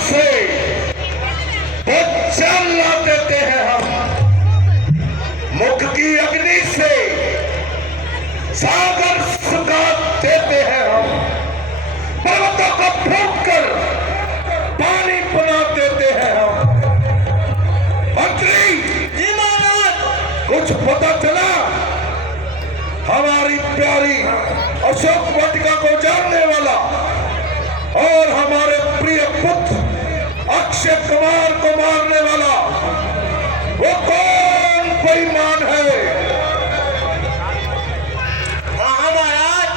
से तो जलना देते हैं हम, मुख की अग्नि से सागर सुखा देते हैं हम, पर्वतों को फूंक कर पानी बना देते हैं हम। मंत्री कुछ पता चला? हमारी प्यारी अशोक वाटिका को जानने वाला और हमारे प्रिय पुत्र अक्षय कुमार को मारने वाला वो कौन बेईमान है? हाँ महाराज,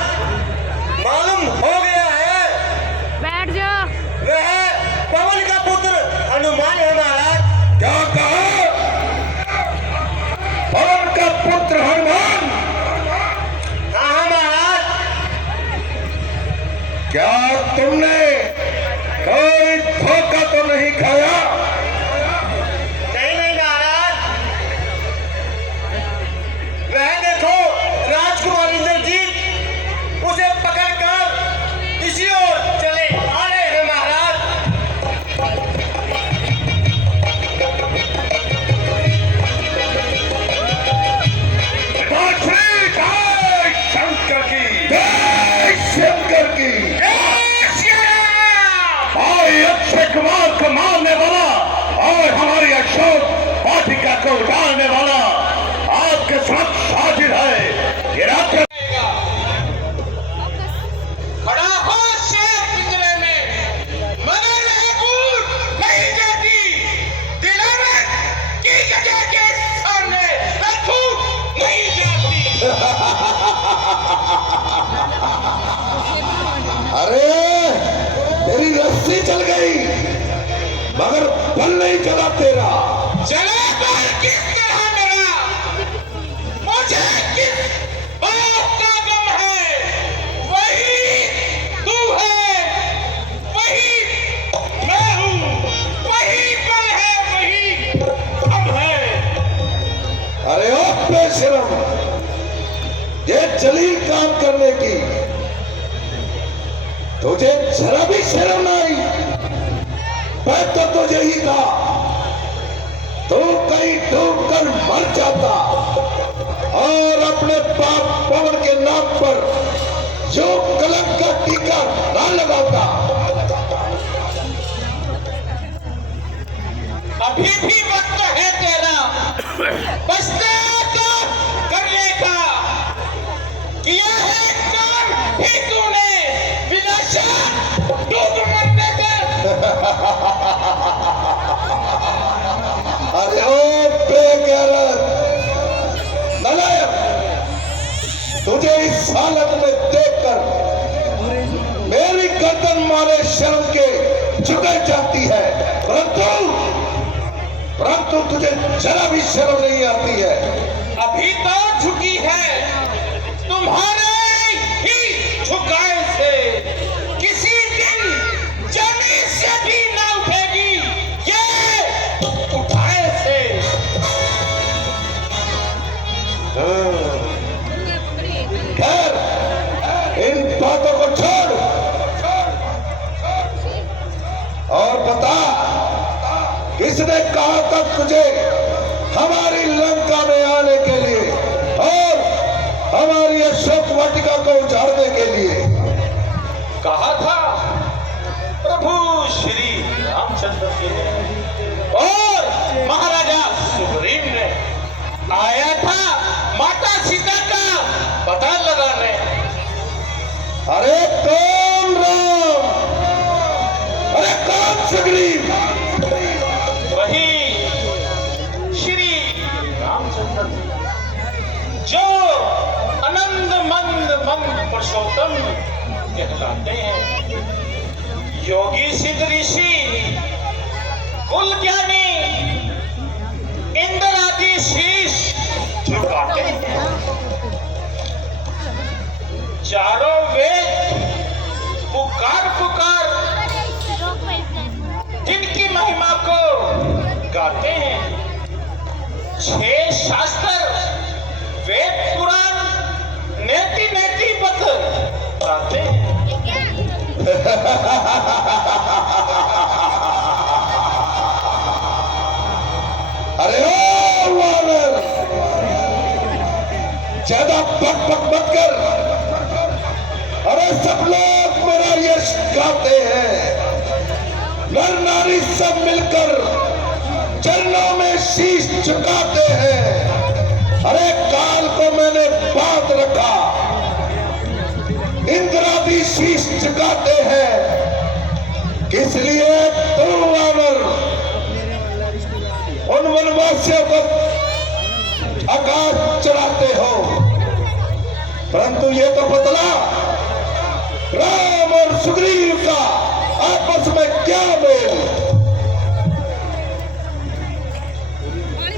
मालूम हो गया है। बैठ जाओ। वह पवन का पुत्र हनुमान है महाराज। क्या कहा? पवन का पुत्र हनुमान? हाँ महाराज। क्या तुमने कोई धोखा तो नहीं खाया? नहीं महाराज, वह देखो राजकुमार इंद्रजीत उसे पकड़कर इसी ओर चले आ रहे हैं महाराज। जय शंकर की, जय शंकर की। भाई अक्षय कुमार को मारने वाला और हमारी अशोक वाटिका को उठाने वाला आपके साथ हाजिर है। ये रात खड़ा हो शेर पिंजरे में, मगर महबूब नहीं जाती, दिलावर की जगह के सामने महबूब नहीं जाती। अरे तेरी रस्सी चल गई मगर बल नहीं चला तेरा। चले पर किस तरह मेरा, मुझे किस बात का गम है, वही तू है, वही मैं हूँ, वही बल है, वही हम है। अरे ओ बेशरम, ये जलील काम करने की तुझे जरा भी शर्म नहीं? मैं तो तुझे ही था, तू कहीं डूब कर मर जाता और अपने बाप पवन के नाम पर जो कलंक का टीका ना लगाता। अभी भी वक्त है तेरा पछतावा करने का, किया है काम ही तूने विनाशा डूब मरने का। अरे ओ बेगैरत नालायक, तुझे इस हालत में देखकर मेरी गर्दन मारे शर्म के झुक जाती है, परंतु तुझे जरा भी शर्म नहीं आती है। अभी तो झुकी है तुम्हारे ही झुकाए से, किसी दिन जमीन से भी ना उठेगी ये उठाए से। खैर इन बातों को छोड़ और बता, किसने कहा था तुझे हमारी लंका में आने के लिए और हमारी अशोक वाटिका को उजाड़ने के लिए? कहा था प्रभु श्री रामचंद्र जी ने और महाराजा सुग्रीव ने। आया था माता सीता का पता लगाने। अरे कौन राम? अरे कौन सुग्रीव? वही श्री रामचंद्र जी जो आनंद मंद मंद पुरुषोत्तम कहलाते हैं, योगी सिद्ध ऋषि, कुल ज्ञानी, इंद्र आदि शीश झुकाते हैं, चारों वेद पुकार पुकार जिनकी महिमा को गाते हैं, 6 शास्त्र वेद पुराण नेति नेति बतलाते हैं। सब लोग मेरा यश गाते हैं, नर नारी सब मिलकर चरणों में शीश झुकाते हैं। अरे काल को मैंने बात रखा, इंद्र भी शीश झुकाते हैं, किस लिए तुम वानर उन वनवासियों को आकाश चढ़ाते हो। परंतु ये तो बतला, राम और सुग्रीव का आपस में क्या मेल?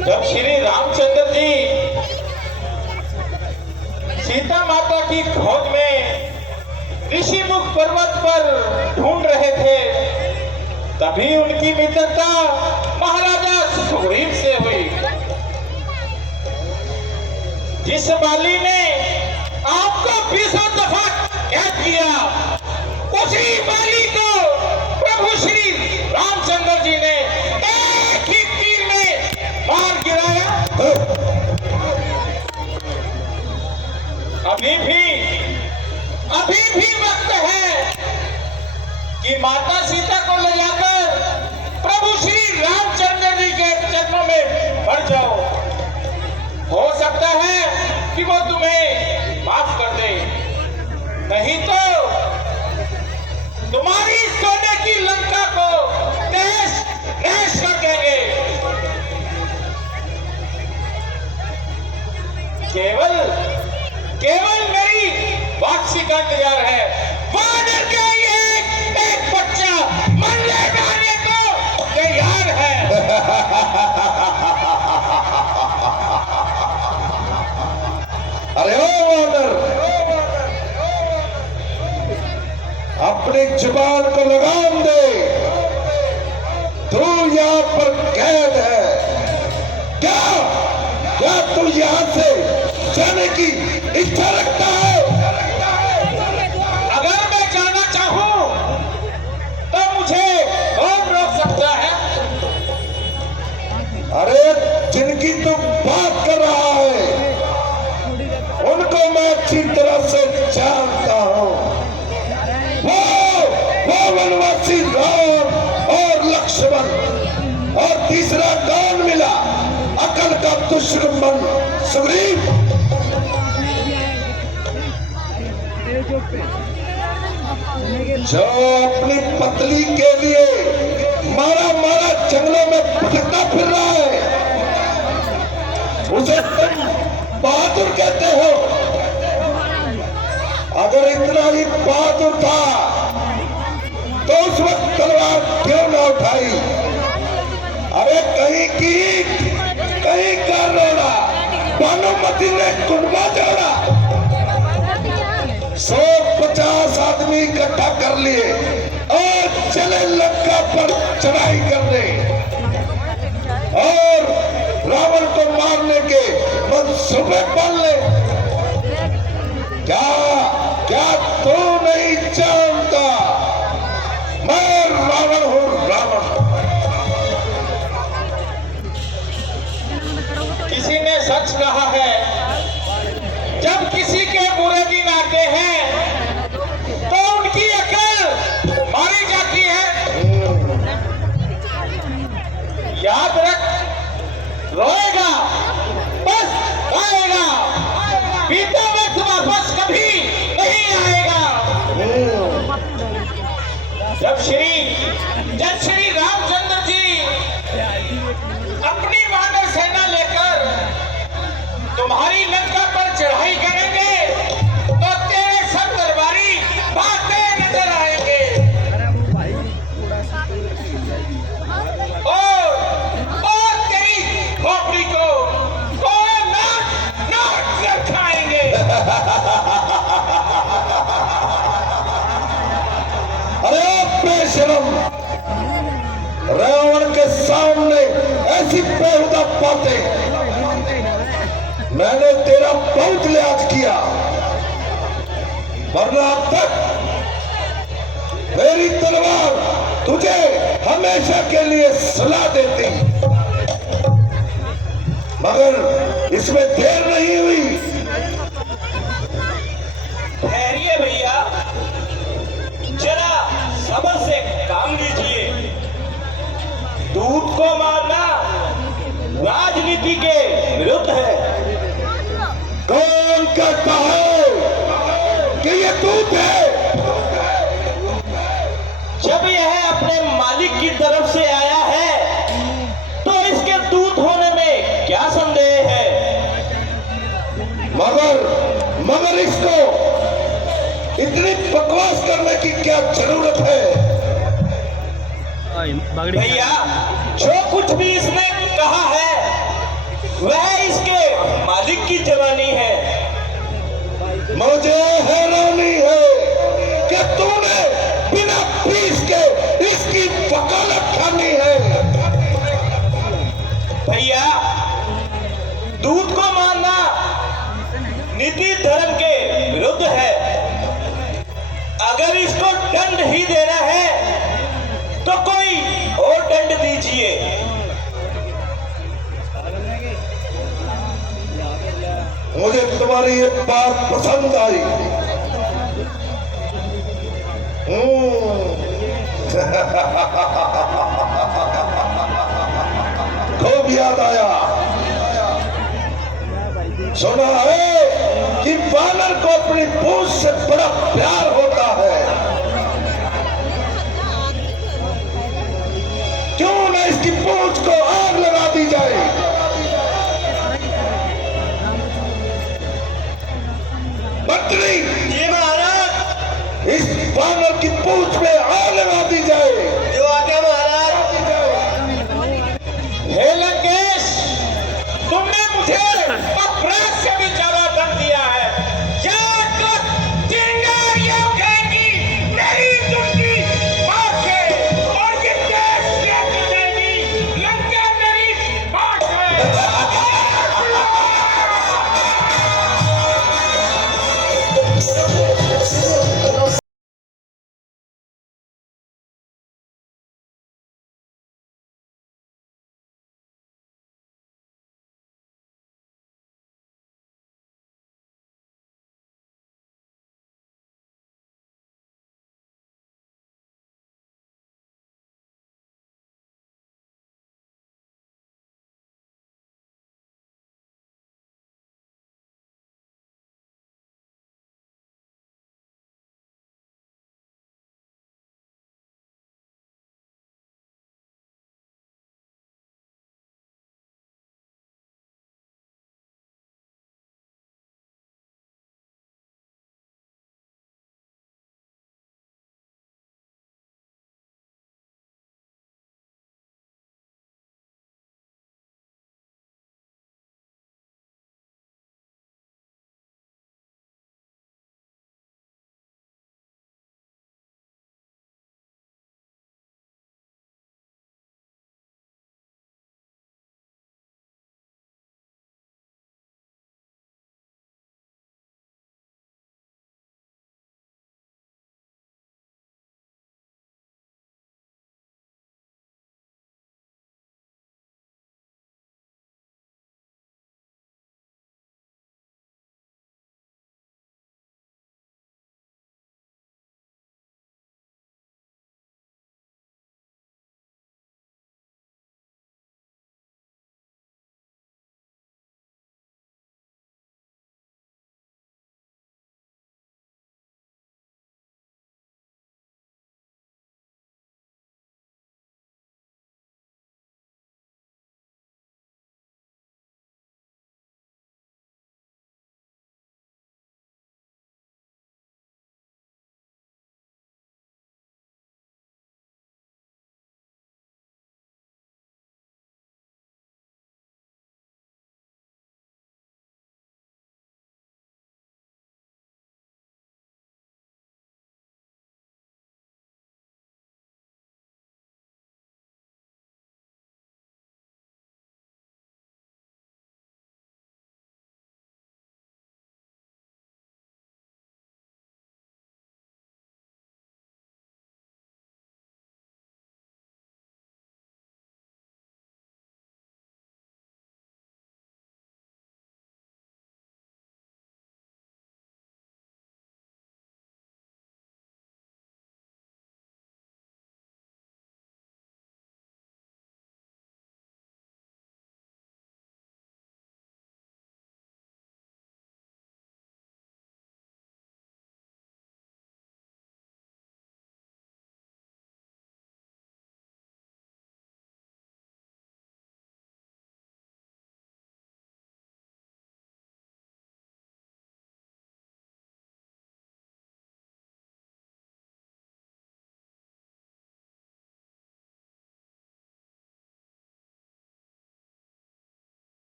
जब श्री रामचंद्र जी सीता माता की खोज में ऋषिमुख पर्वत पर ढूंढ रहे थे, तभी उनकी मित्रता महाराजा सुग्रीव से हुई। जिस बाली ने आपको 20 दफा कैद किया, उसी बाली को प्रभु श्री रामचंद्र जी ने एक ही तीर में मार गिराया। अभी भी वक्त है कि माता सीता को ले जाकर प्रभु श्री रामचंद्र जी के चरणों में पड़ जाओ। हो सकता है कि वो तुम्हें माफ कर दे, नहीं तो तुम्हारी सोने की लंका को तहस नहस कर देंगे। केवल मेरी वापसी का इंतजार है। वानर का एक बच्चा मरने जाने को तैयार है। अरे ओ वानर, अपनी जुबान को लगाम दे, तू यहाँ पर कैद है। क्या तू यहाँ से जाने की इच्छा रखता है? अगर मैं जाना चाहूं तो मुझे कौन रोक सकता है? अरे जिनकी तू बात कर रहा है, उनको मैं अच्छी तरह से जानता हूं। वो वनवासी राम और लक्ष्मण, और तीसरा कौन मिला? अकल का दुश्मन सुग्रीव। जो अपनी पत्नी के लिए मारा जंगलों में भटकता फिर रहा है, उसे तुम बहादुर कहते हो? अगर इतना ही बहादुर था तो उस वक्त तलवार क्यों ना उठाई? अरे कहीं का रोड़ा भानुमति ने कुंडा जोड़ा। 150 आदमी इकट्ठा कर लिए और चले लंका पर चढ़ाई करने और रावण को मारने के मंसूबे पालने। क्या तू नहीं जानता? मैं रावण हूँ, रावण। किसी ने सच कहा है, जब किसी के बुरे दिन आते हैं तो उनकी अकल मारी जाती है। याद रख, रोएगा बस आएगा, बीता वक्त वापस कभी नहीं आएगा। जब श्री रामचंद्र जी अपनी वानर सेना लेकर तुम्हारी लंका पर चढ़ाई करेंगे तो तेरे सब दरबारी भागते नजर आएंगे। और तेरी खोपड़ी को नाक खाएंगे। अरे बेशरम, रावण के सामने ऐसी बेहुदा बातें। मैंने तेरा बहुत लिहाज किया, वरना अब तक मेरी तलवार तुझे हमेशा के लिए सुला देती। मगर इसमें देर नहीं हुई। ठहरिए भैया, को मारना राजनीति के विरुद्ध है। कौन कहता है कि ये दूत है? जब यह अपने मालिक की तरफ से आया है तो इसके दूत होने में क्या संदेह है। मगर इसको इतनी बकवास करने की क्या जरूरत है? भैया, जो कुछ भी इसने कहा है वह इसके मालिक की जवानी है। मुझे हैरानी है कि तूने बिना फीस के इसकी वकालत ठानी है। भैया, दूध को मारना नीति धर्म के विरुद्ध है। अगर इसको दंड ही देना है तो कोई और दंड दीजिए। मुझे तुम्हारी ये बात पसंद आई। खूब याद आया। सुना है कि वानर को अपनी पूंछ से बड़ा प्यार होता है। क्यों न इसकी पूंछ को आग लगा दी जाए। मंत्री जी महाराज, इस वानर की पूंछ में आग लगा दी जाए। जो आज्ञा महाराज। हे लंकेश, तुमने मुझे अपराध से भी ज्यादा दंड दिया है। याद रख, चिंगारियां उठेंगी नहीं तुमकी मां से, और ये देश लेके जाएगी लंका मेरी मां से।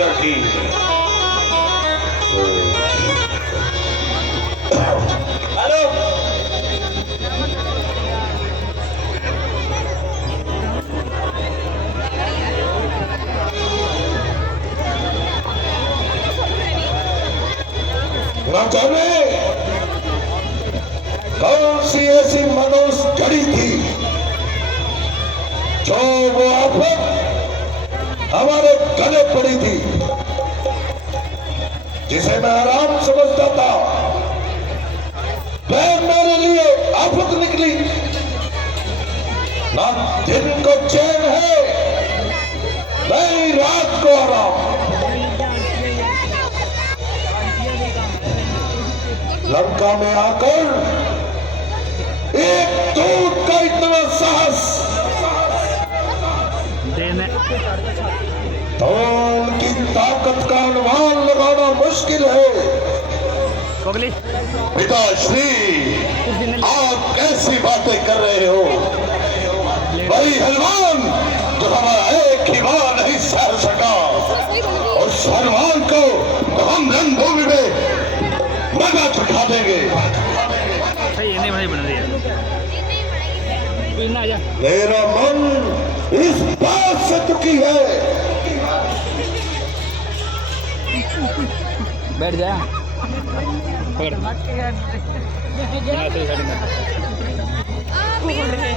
शंकर की। हेलो, न जाने कौन सी ऐसी मनुष्य घड़ी थी जो वो आफत हमारे गले पड़ी थी, जिसे मैं आराम समझता था, वह मेरे लिए आफत निकली। ना दिन को चैन है, नहीं रात को आराम। लंका में आकर एक दूत का इतना साहस, तो उनकी ताकत का अनुमान लगाना मुश्किल है। पिताश्री, आप कैसी बातें कर रहे हो? वही हनुमान जो हमारा एक ही बार नहीं सह सका, उस हनुमान को तो हम रणभूमि में मजा चुका देंगे। मेरा मन इस बात से दुखी है। बैठ जा।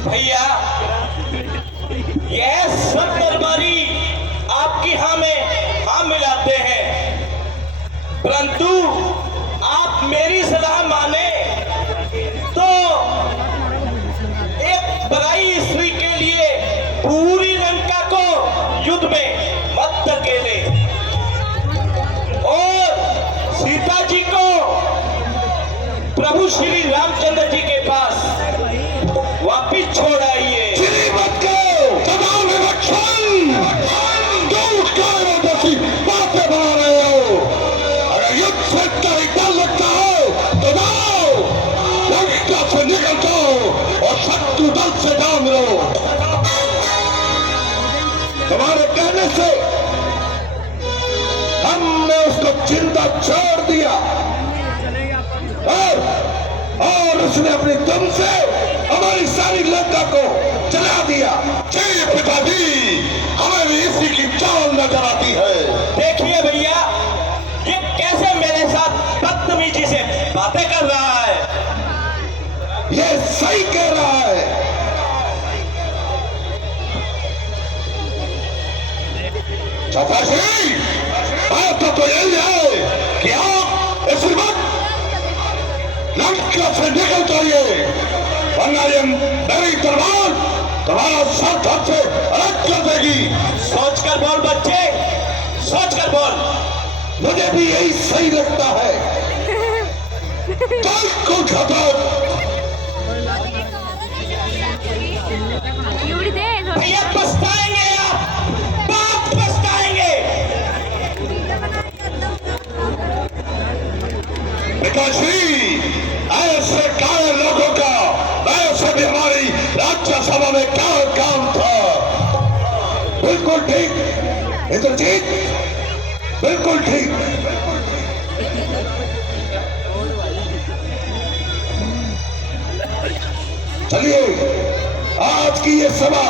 भैया, यह सब दरबारी आपकी हाँ में हाँ मिलाते हैं, परंतु आप मेरी सलाह माने तो एक बड़ाई स्त्री के लिए पूरी लंका को युद्ध में मत धकेले और सीता जी को प्रभु श्री रामचंद्र जी के पास वापिस छोड़ आइए। बातें बना रहे हो। अगर युद्ध से कहीं डर लगता हो तो जाओ, लंका से निकल जाओ और शत्रु दल से जा मिलो। तुम्हारे कहने से हमने उसको जिंदा छोड़ दिया और उसने अपनी दम से हमारी सारी लंका को जला दिया। जी पिताजी, हमें भी इसी की चाल नजर आती है। देखिए भैया, ये कैसे मेरे साथ बदतमीजी से बातें कर रहा है। ये सही कह रहा है। चौपाशी, बात तो यही है कि आप इस वक्त लंका से निकल जाइए, वरना ये मेरी तलवार तुम्हारा सर धड़ से अलग कर देगी। सोच कर बोल बच्चे, सोच कर बोल। मुझे भी यही सही लगता है। कल को खबर भैया पछताएंगे आप, बहुत पछताएंगे। पिताश्री, ऐसे काले लोगों का वैसे भी हमारी राज्यसभा में क्या काम था? बिल्कुल ठीक इंद्रजीत, बिल्कुल ठीक। चलिए आज की ये सभा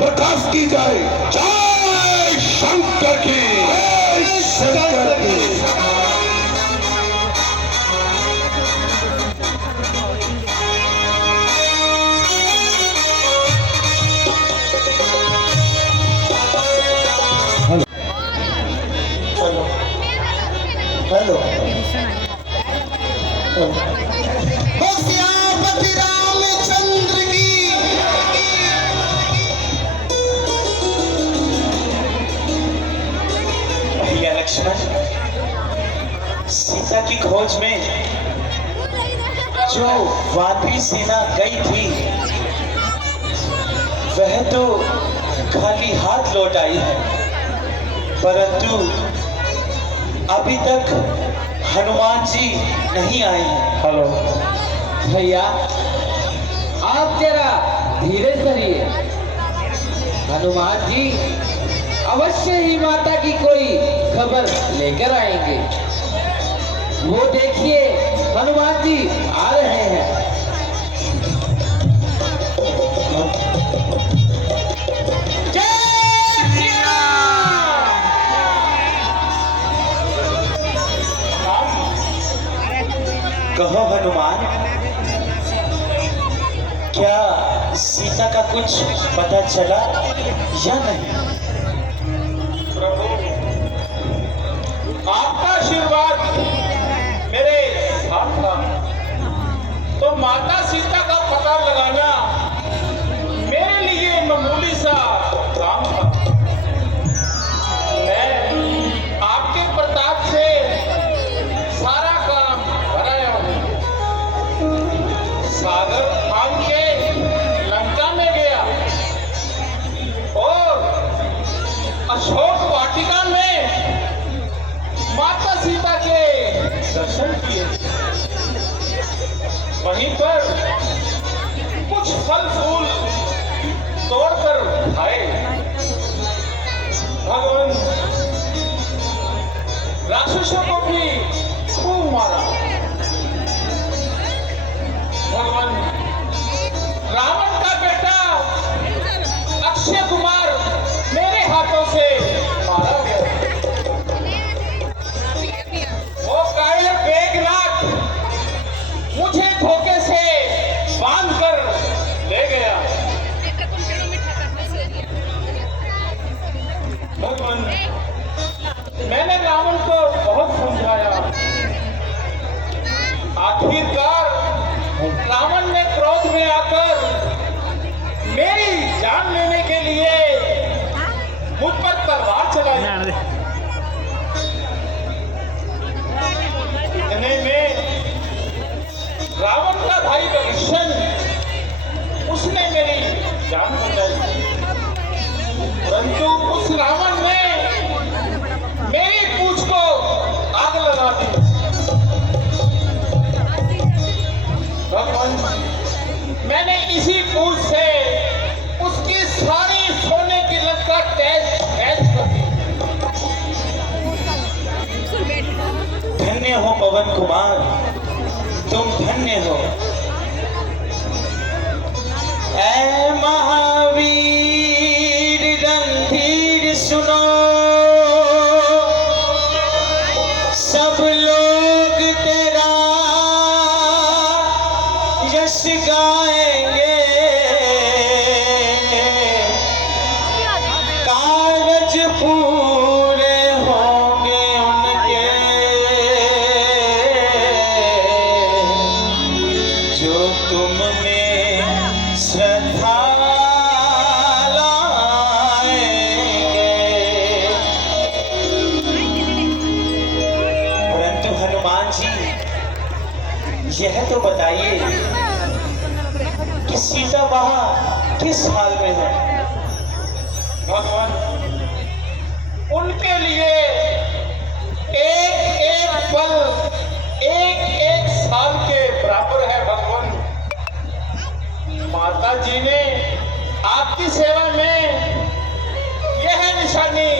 बर्खास्त की जाए। जय शंकर की, जय शंकर की। हेलो, सियापति रामचंद्र की। भैया लक्ष्मण, सीता की खोज में जो वानरी सेना गई थी वह तो खाली हाथ लौट आई है, परंतु अभी तक हनुमान जी नहीं आए हैं। हेलो भैया, आप जरा धीरे धीरे। हनुमान जी अवश्य ही माता की कोई खबर लेकर आएंगे। वो देखिए हनुमान जी आ रहे हैं। कहो हनुमान, क्या सीता का कुछ पता चला या नहीं? प्रभु, आपका आशीर्वाद मेरे साथ था, तो माता सीता का पता लगाना मेरे लिए मामूली सा काम था। मैं आपके प्रताप से सारा काम कराया हूँ। सागर फान के लंका में गया और अशोक वाटिका में माता सीता के दर्शन किए। वहीं पर कुछ फल फूल तोड़कर खाए। भगवान राक्षसों को भी खूब मारा। भगवान रावण का बेटा अक्षय कुमार मेरे हाथों से मारा गया। वो कायर बेगनाथ मुझे धोखे से बांध कर ले गया। भगवान, मैंने रावण को बहुत समझाया। आखिरकार रावण ने क्रोध में आकर मेरी जान लेने के लिए मुझ पर तलवार चलाई। इतने में रावण का भाई विभीषण, उसने मेरी जान बचाई। परंतु उस रावण ने मेरी पूंछ को आग लगा दी। भगवान, मैंने इसी पूंछ से उसकी सारी सोने की लंका तैश कर दी। धन्य हो पवन कुमार, तुम धन्य हो। ऐ महावीर रणधीर सुनो, सब लोग तेरा यश गाएंगे। कारज पूरे होंगे उनके, जो तुम में श्रद्धा लाएंगे। परंतु हनुमान जी, यह तो बताइए कि सीता वहां किस हाल में है? भगवान, उनके लिए एक एक पल एक एक साल के बराबर है। भगवान, माता जी ने आपकी सेवा में यह निशानी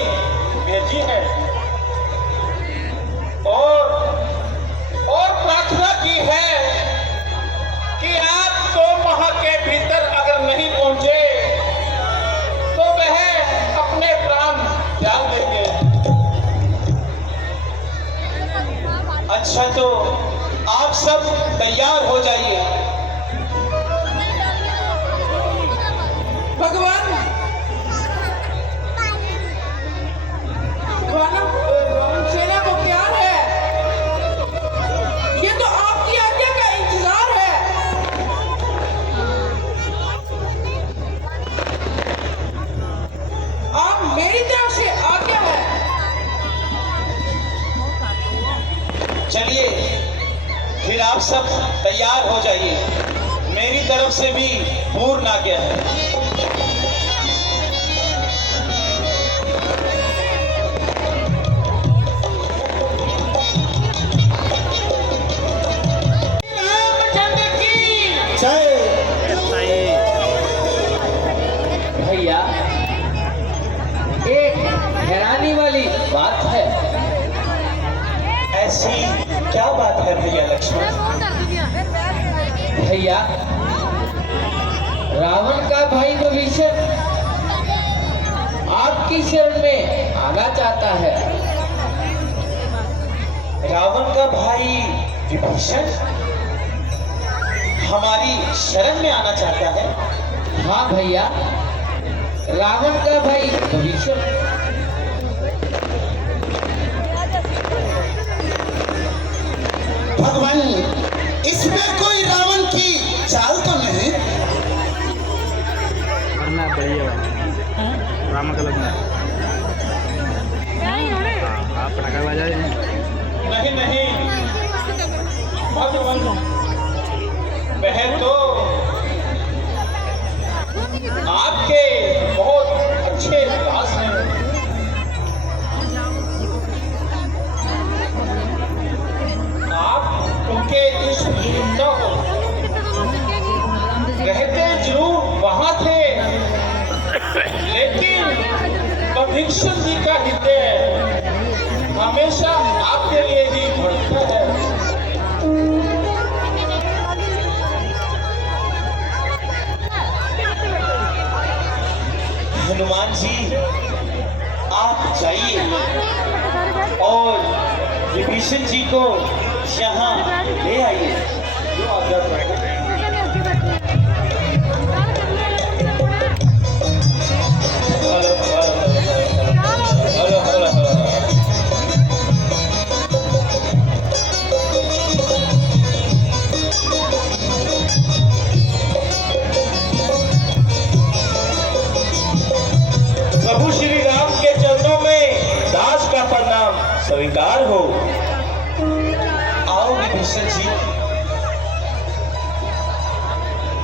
भेजी है और प्रार्थना की है कि आप 2 माह के भीतर अगर नहीं पहुंचे तो वह अपने प्राण त्याग देंगे। अच्छा, तो आप सब तैयार हो जाइए। भगवान, सेना को प्यार है, ये तो आपकी आज्ञा का इंतजार है। आप मेरी तरफ से आज्ञा है। चलिए फिर आप सब तैयार हो जाइए। मेरी तरफ से भी पूर्ण आज्ञा है। भैया, एक हैरानी वाली बात है। ऐसी क्या बात है भैया लक्ष्मण? भैया, रावण का भाई विभीषण आपकी शरण में आना चाहता है। रावण का भाई विभीषण हमारी शरण में आना चाहता है? हाँ भैया, रावण का भाई विभीषण। भगवान, इसमें कोई रावण की चाल तो नहीं? करना बढ़िया राम का लगना आप पटाखा बजा रहे हैं। नहीं नहीं भगवान, वह तो आपके बहुत अच्छे दास हैं। आप उनके इस विरुद्ध हो, रहते जरूर वहां थे, लेकिन विभीषण जी का हृदय हमेशा आपके लिए ही बढ़ता है। हनुमान जी, आप जाइए और विभीषण जी को यहाँ ले आइए। जो आज्ञा करें। प्रभु श्री राम के चरणों में दास का प्रणाम स्वीकार हो। आओ विभीषण जी।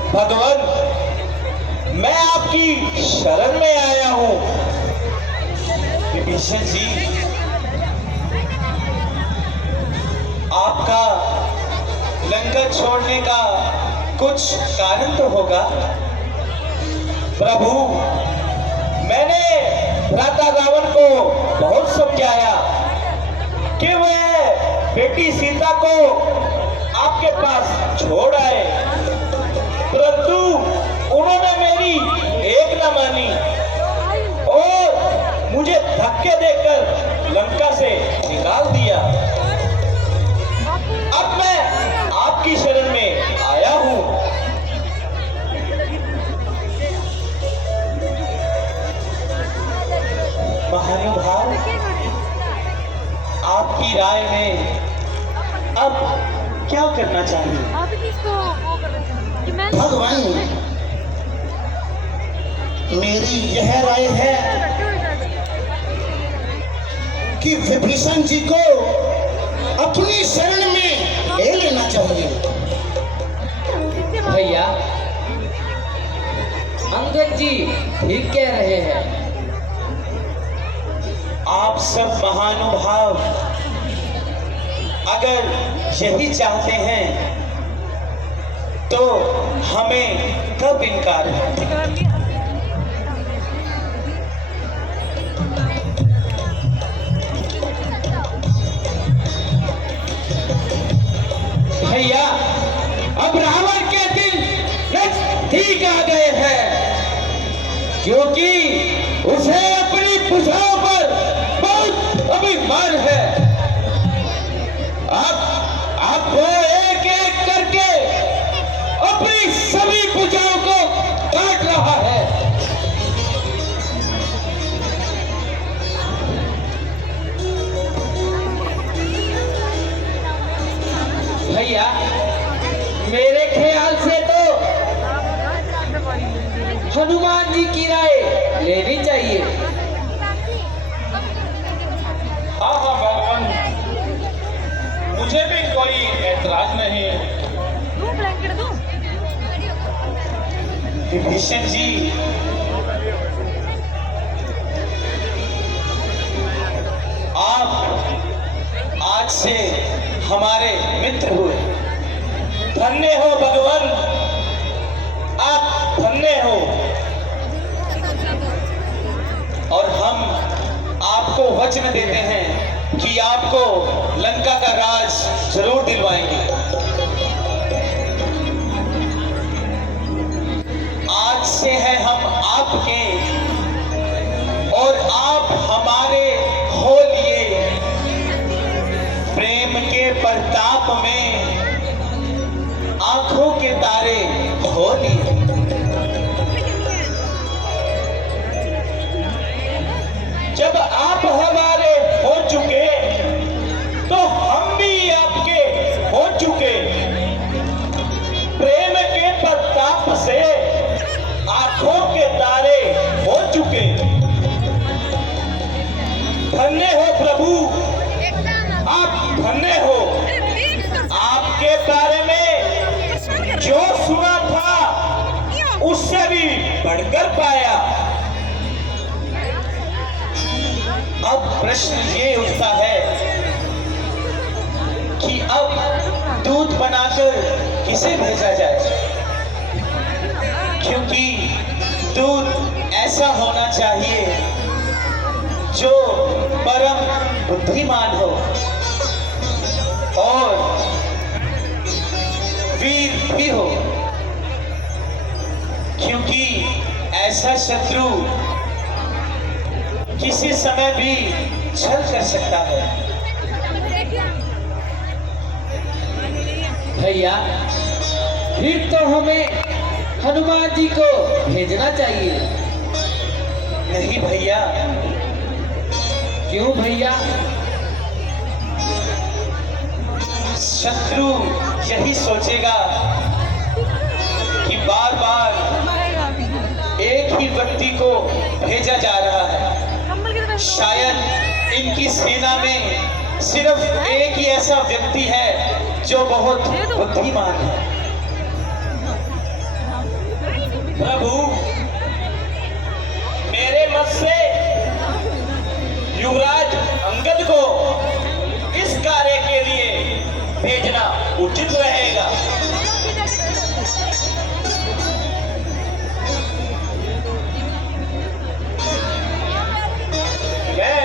भगवान, मैं आपकी शरण में आया हूं। विभीषण जी, आपका लंका छोड़ने का कुछ कारण तो होगा। प्रभु, मैंने भ्राता रावण को बहुत समझाया कि वह बेटी सीता को आपके पास छोड़ आए, परंतु उन्होंने मेरी एक न मानी और मुझे धक्के देकर लंका से निकाल दिया। अब मैं आपकी शरण में आया हूं। महानुभाव, आपकी राय में अब क्या करना चाहिए? भगवान, मेरी यह राय है कि विभीषण जी को अपनी शरण में ले लेना चाहिए। भैया, अंगद जी ठीक कह रहे हैं। आप सब महानुभाव अगर यही चाहते हैं तो हमें कब इनकार है? भैया, अब रावण के दिन नजदीक आ गए हैं, क्योंकि उसे अपनी भुजाओं पर बहुत अभिमान है। अब वो एक एक करके अपनी सभी भुजाओं को काट रहा है। भैया, मेरे ख्याल से तो हनुमान जी की राय लेनी चाहिए। हाँ हाँ भगवान, मुझे भी कोई ऐतराज नहीं है। विभीषण जी, आप आज से हमारे मित्र हुए। धन्य हो भगवान, आप धन्य हो। और हम आप वचन देते हैं कि आपको लंका का राज जरूर दिलवाएंगे। आज से है हम आपके और आप हमारे हो लिए। प्रेम के प्रताप में आंखों के तारे हो लिए। जब आप हमारे हो चुके तो हम भी आपके हो चुके। प्रेम के प्रताप से आंखों के तारे हो चुके। धन्य हो प्रभु, आप धन्य हो। आपके बारे में जो सुना था उससे भी बढ़कर पाया। अब प्रश्न ये उठता है कि अब दूध बनाकर किसे भेजा जाए, क्योंकि दूध ऐसा होना चाहिए जो परम बुद्धिमान हो और वीर भी हो, क्योंकि ऐसा शत्रु किसी समय भी छल कर सकता है। भैया फिर तो हमें हनुमान जी को भेजना चाहिए। नहीं भैया, क्यों भैया? शत्रु यही सोचेगा कि बार बार एक ही व्यक्ति को भेजा जा रहा है। शायद इनकी सेना में सिर्फ एक ही ऐसा व्यक्ति है जो बहुत बुद्धिमान है। प्रभु, मेरे मत से युवराज अंगद को इस कार्य के लिए भेजना उचित रहेगा। मैं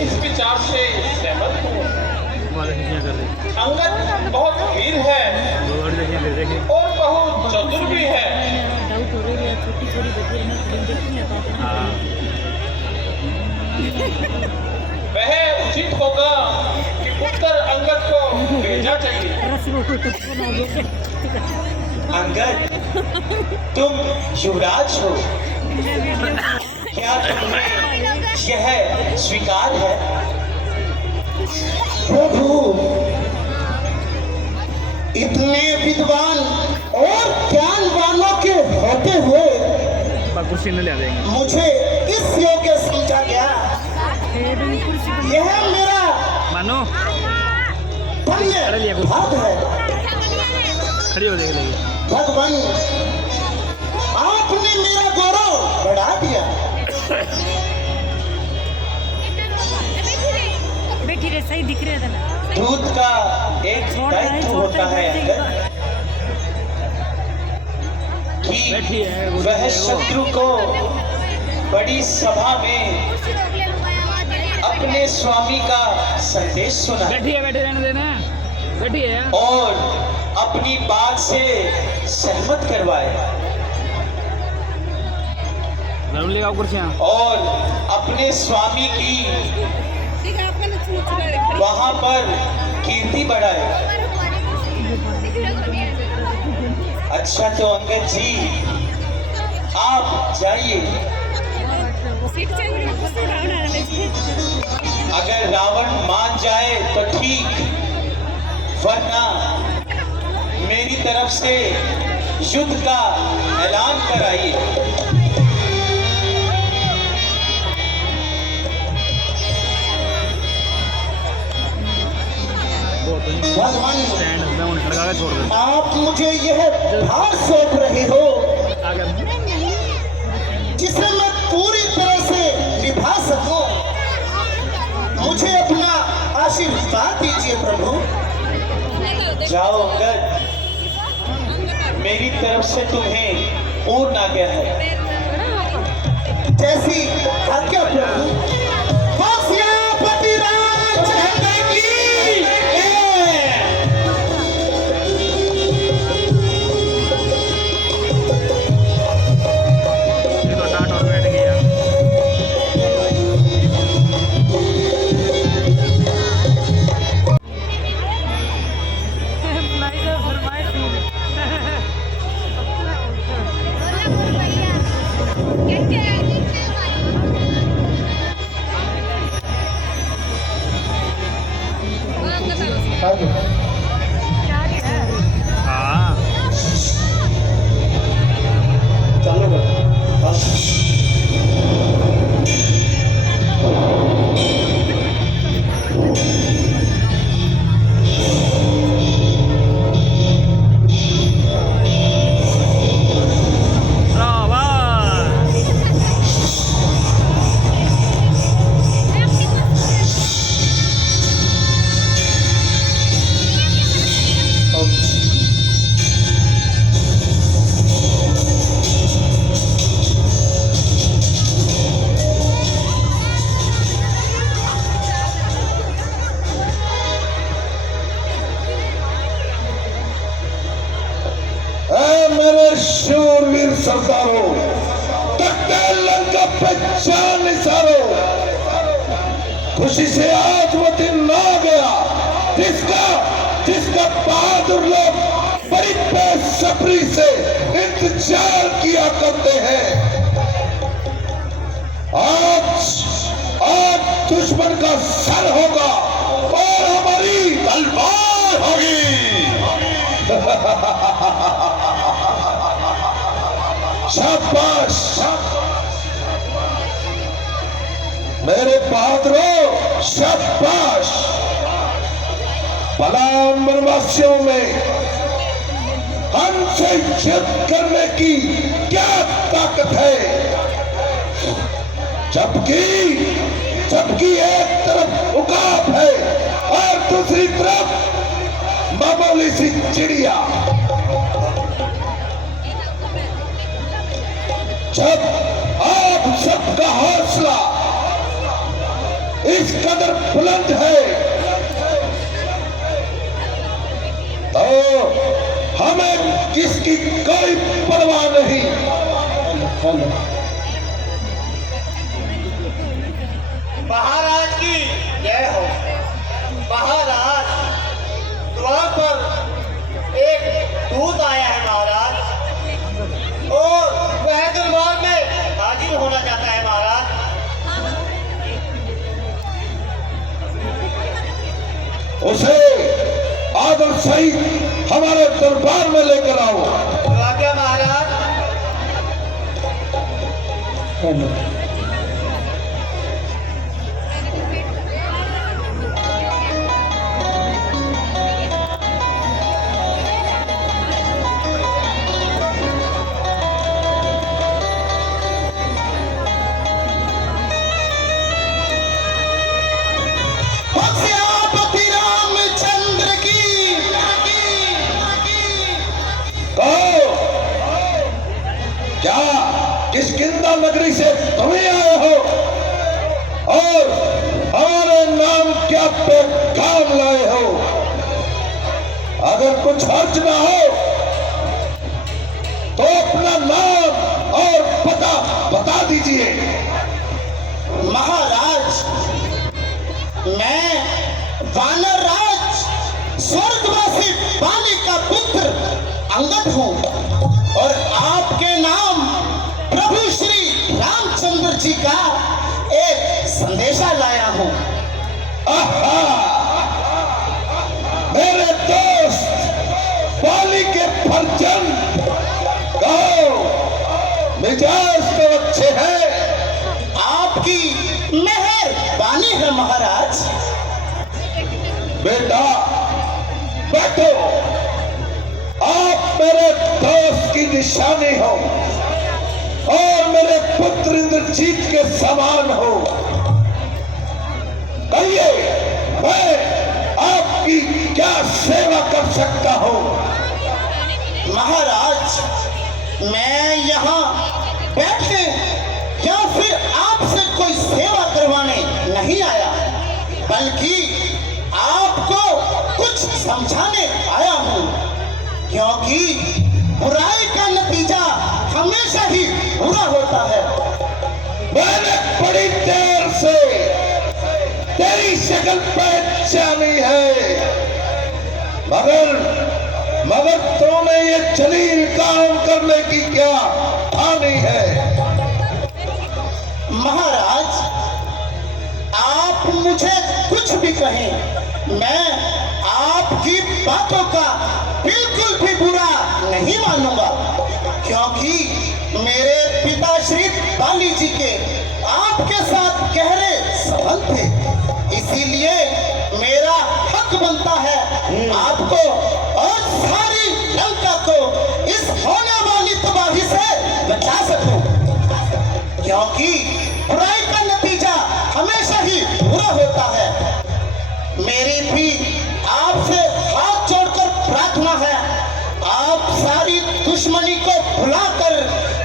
इस विचार से सहमत हूँ। अंगद बहुत वीर है और बहुत चतुर भी है। वह उचित होगा कि पुत्र अंगद को भेजा चाहिए। अंगद, तुम युवराज हो, क्या तुम्हें यह स्वीकार है? प्रभु, इतने विद्वान और ज्ञानवानों के होते हुए कुर्सी न ले देंगे। मुझे इस योग्य समझा गया। यह मेरा मानो धन्य भाग है। खड़ी हो जाएगी। भगवान, आपने मेरा गौरव बढ़ा दिया। बैठी रे, सही दिख रहा था। दूध का एक दायित्व होता है अंगद, कि वह शत्रु को बड़ी सभा में अपने स्वामी का संदेश सुना बैठिए रहने देना, बैठिए और अपनी बात से सहमत करवाए कुर्सियाँ और अपने स्वामी की वहां पर कीर्ति बढ़ाए। अच्छा तो अंगद जी, आप जाइए। अगर रावण मान जाए तो ठीक, वरना मेरी तरफ से युद्ध का ऐलान कराइए। भगवान, लगा के छोड़ दो। आप मुझे यह भार सौंप रहे हो जिसे मैं पूरी तरह से निभा सकूं। मुझे अपना आशीर्वाद दीजिए प्रभु। जाओ अंगद, मेरी तरफ से तुम्हें पूर्ण आज्ञा है। जैसी आज्ञा प्रभु। जान निसारो। खुशी से आज वो दिन आ गया जिसका बहादुर लोग बड़ी बेसब्री से इंतजार किया करते हैं। आज दुश्मन का सर होगा और हमारी तलवार होगी। शाबाश मेरे बहादुरों, शाबाश। पलायन वनवासियों में हमसे युद्ध करने की क्या ताकत है, जबकि एक तरफ उकाब है और दूसरी तरफ मामूली सी चिड़िया। जब आप सबका हौसला इस कदर बुलंद है तो हमें किसकी कोई परवाह नहीं। महाराज की जय हो। महाराज द्वार पर एक दूत आया है महाराज, और वह दरबार में हाजिर होना चाहता है महाराज। उसे आदर सहित हमारे दरबार में लेकर आओ। आज्ञा महाराज। किष्किंधा नगरी से तुम्हें आए हो और हमारे नाम क्या पैगाम लाए हो। अगर कुछ हर्ज ना हो तो अपना नाम और पता बता दीजिए। महाराज, मैं वानर राज स्वर्गवासी बाली का पुत्र अंगद हूँ और आपके नाम प्रभु श्री रामचंद्र जी का एक संदेशा लाया हूँ। मेरे दोस्त बाली के फर्जन, कहो मिजाज तो अच्छे हैं। आपकी मेहरबानी है महाराज। बेटा बैठो, आप मेरे दोस्त की निशानी हो और मेरे पुत्र इंद्रजीत के समान हो। कहिए मैं आपकी क्या सेवा कर सकता हूँ। महाराज, मैं यहाँ बैठने या फिर आपसे कोई सेवा करवाने नहीं आया, बल्कि आपको कुछ समझाने आया हूँ, क्योंकि बुराई का नतीजा हमेशा ही बुरा होता है। मैंने बड़ी देर से तेरी शक्ल पहचानी है, मगर तूने ये जलील काम करने की क्या ठानी है। महाराज, आप मुझे कुछ भी कहें, मैं आपकी बातों का बिल्कुल भी बुरा नहीं मानूंगा, क्योंकि मेरे पिता श्री बाली जी के आपके साथ गहरे संबंध थे। इसीलिए मेरा हक बनता है आपको और सारी लंका को इस होने वाली तबाही से बचा सकूं, क्योंकि बुराई का नतीजा हमेशा ही बुरा होता है। मेरी भी आपसे हाथ जोड़कर प्रार्थना है, आप सारी दुश्मनी को भुलाकर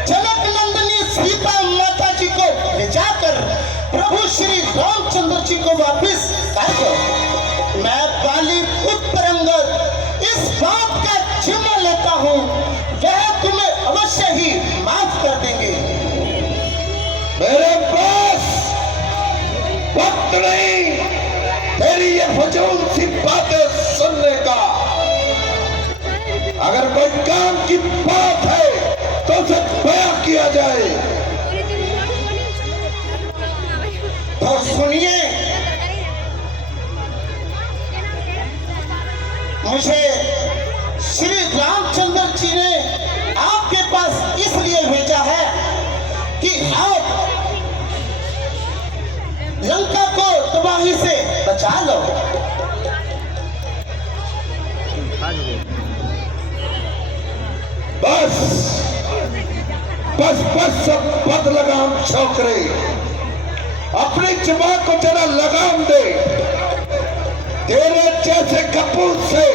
जनक नंदिनी सीता माता जी को ले जाकर प्रभु श्री रामचंद्र जी को वापस कर दो। मैं बाली पुत्र अंगद इस बात का जिम्मा लेता हूँ, वह तुम्हें अवश्य ही माफ कर देंगे। मेरे पास वक्त नहीं तेरी ये फजूल सी बातें सुनने का। अगर कोई काम की बात है तो उसे बयां किया जाए। तो सुनिए, मुझे श्री रामचंद्र जी ने आपके पास इसलिए भेजा है कि आप लंका को तबाही से बचा लो। बस बस बस सब बद लगाम छोकरे, अपनी जुबान को जरा लगाम दे। तेरे जैसे कपूर से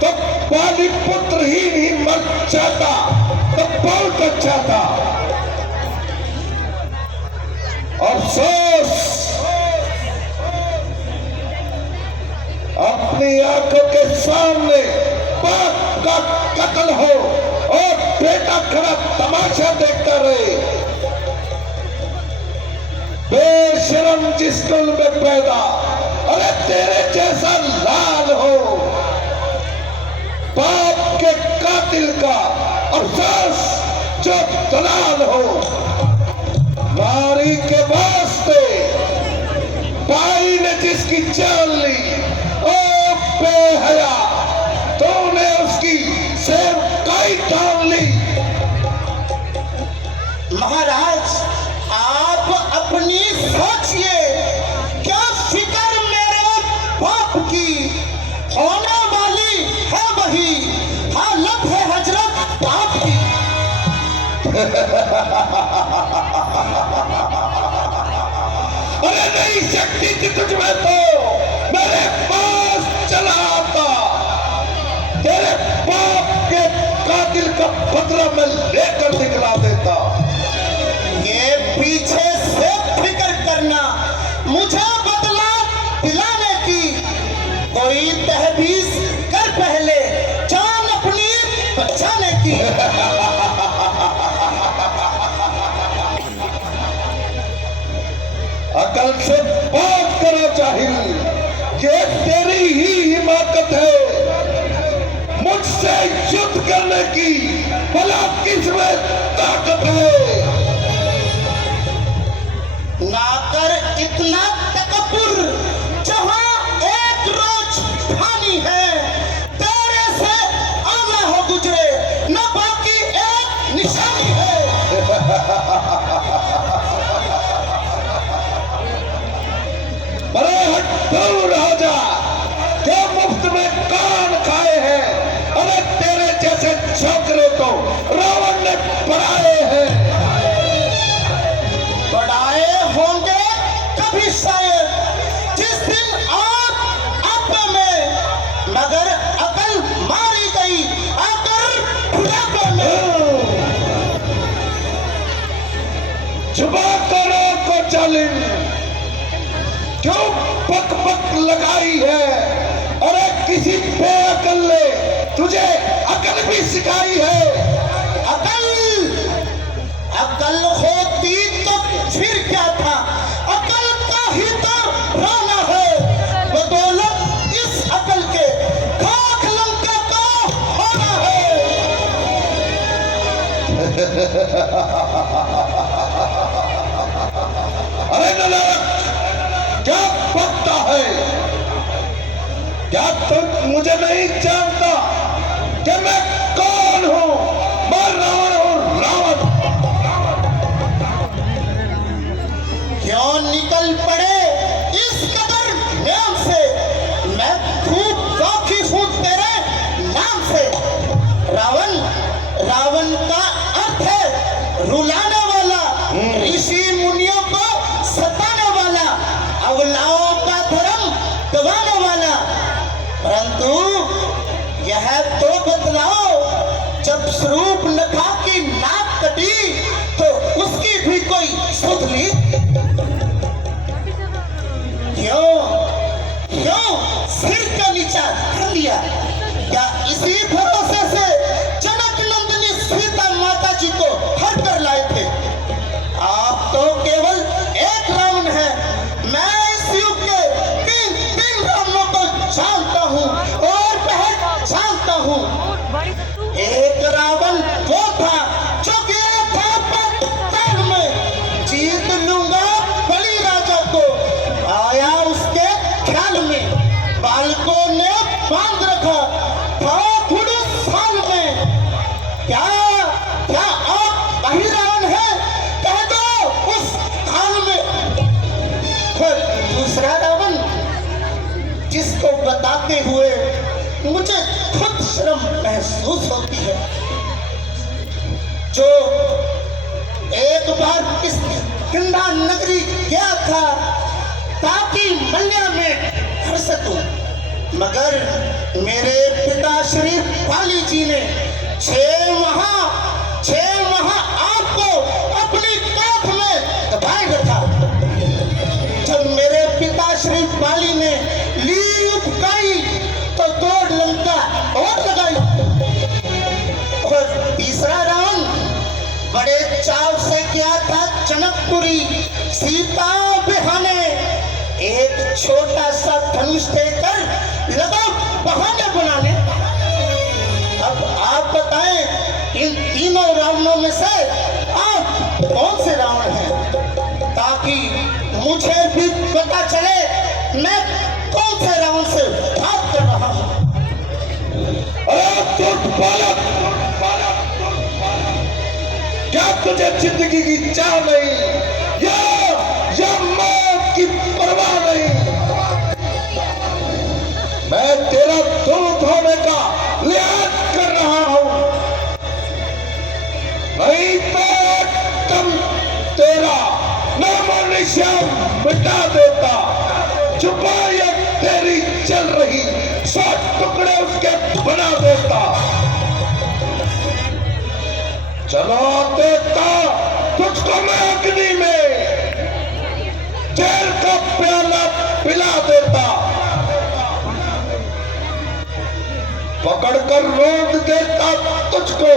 तो पाली पुत्र ही नहीं मर जाता तो बहुत अच्छा था। अफसोस अपनी आंखों के सामने बाप का कत्ल हो और बेटा खड़ा तमाशा देखता रहे। बेशरम जिस कुल में पैदा, अरे तेरे जैसा लाल हो। बाप के कातिल का अफसोस जो दलाल हो। नारी के वास्ते भाई ने जिसकी जान ली, ओ बेहया, तूने उसकी सेवकाई डाल ली। महाराज, आप अपनी सोचिए, क्या फिक्र मेरे बाप की, होने वाली है वही हालत है हजरत आपकी। अरे नहीं शक्ति थी तुझमें तो मेरे पास चला आता। तेरे बाप के कातिल का बदला मैं लेकर दिखला देता। ये पीछे से फिक्र करना, मुझे बदला दिलाने की कोई तहबीज कर पहले, जान अपनी बचाने की। अकल से बात करो जाहिल, ये तेरी ही हिमाकत है मुझसे युद्ध करने की, भला किसमें ताकत है। ना कर इतना तकब्बुर, जहां एक रोज फानी है, तेरे से आला हो गुजरे न बाकी एक निशानी है। बड़े हट्टू राजा जो मुफ्त में कान खाए हैं, अरे तेरे जैसे छोकरे तो रावण ने पढ़ाए हैं। बढ़ाए होंगे कभी शायद, जिस दिन आप में, मगर अकल मारी गई आकर बुढ़ापे में। छुपा करो को जालिम, क्यों पक पक लगाई है। अरे किसी बेअकल ने तुझे अकल भी सिखाई है। अकल होती तो फिर क्या था, अकल का ही तो रोना है। बदौलत इस अकल के खाक लंका का होना है। अरे नलायक, क्या पता है, क्या तुम मुझे नहीं जानता कि मैं कौन हूं? मैं रावण हूं, रावण। क्यों निकल पड़े इस कदर नाम से, मैं खूब वाकिफ हूं तेरे नाम से। रावण, रावण का अर्थ है रुलाने वाला, ऋषि मुनियों को सताने वाला, अवलाओं का धर्म दबाने वाला। परंतु यह तो बदलाव, जब स्वरूप नखा की नाक कटी तो उसकी भी कोई सुध ली। क्यों क्यों सिर का नीचा कर लिया? क्या इसी भरोसे से जनक नंदिनी सीता माता जी को हर कर लाए थे? आप बताते हुए मुझे खुद शर्म महसूस होती है। जो एक बार इस किंदा नगरी गया था ताकि मल्या में भर सकूं, मगर मेरे पिता श्री पाली जी ने 6 माह आपको अपनी काख में दबाए रखा। जब मेरे पिता श्री पाली ने ली उपकाई तो 2 लंका और लगाई और तीसरा राउंड बड़े चाव से किया था जनकपुरी सीता बिहाने। एक छोटा सा धनुष देकर लगा बहाने बनाने। अब आप बताएं इन तीनों रावणों में से आप कौन से रावण हैं, ताकि मुझे भी पता चले मैं कौन से रावण से बात कर रहा हूं। क्या तुझे जिंदगी की चाह नहीं या मौत की परवाह नहीं? मैं तेरा दूध होने का लिहाज कर रहा हूं, नहीं तो तुम तेरा नामो निशान मिटा देता। छुपाई तेरी चल रही 100 टुकड़े उसके बना देता। चला देता तुझको मैं अग्नि में, जेल का प्याला पिला देता। पकड़कर रोक देता तुझको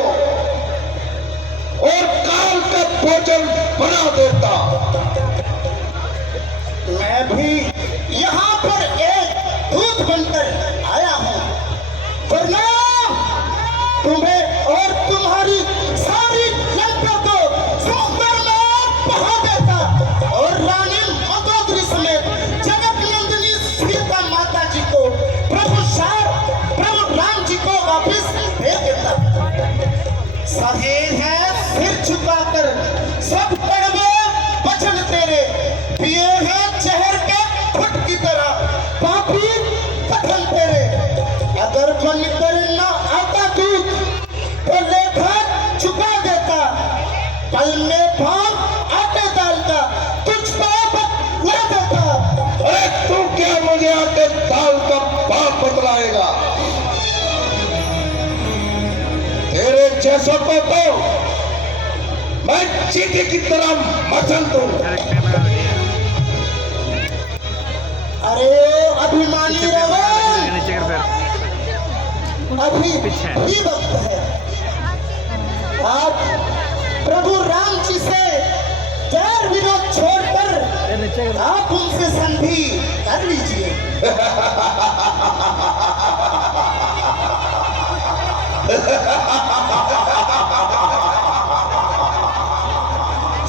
और काल का भोजन बना देता। मैं भी यहाँ पर एक दूत बनकर आया हूँ, वरना तुम्हें और तुम्हारी सारी लंका को समुद्र में बहा देता और रानी मंदोदरी समेत जनक नंदिनी सीता माता जी को प्रभु राम जी को वापिस दे देता। सहेर है सिर झुकाकर सब कड़वे वचन तेरे, पिए हैं जहर के घुट की तरह पापी कथन तेरे। अगर बनकर न आता दूत तो लेखा चुका देता, पल में भाग आटे डालता तुझको बतला देता। अरे तू क्या मुझे आटे दाल का पाप बतलाएगा? तेरे जैसों को तो मैं चींटी की तरह मसल दूं। अरे अभिमानी रावण, नीचे कर फिर अभी भी वक्त है। आप प्रभु राम जी से गैर विरोध छोड़कर नीचे कर। आप उनसे संधि कर लीजिए।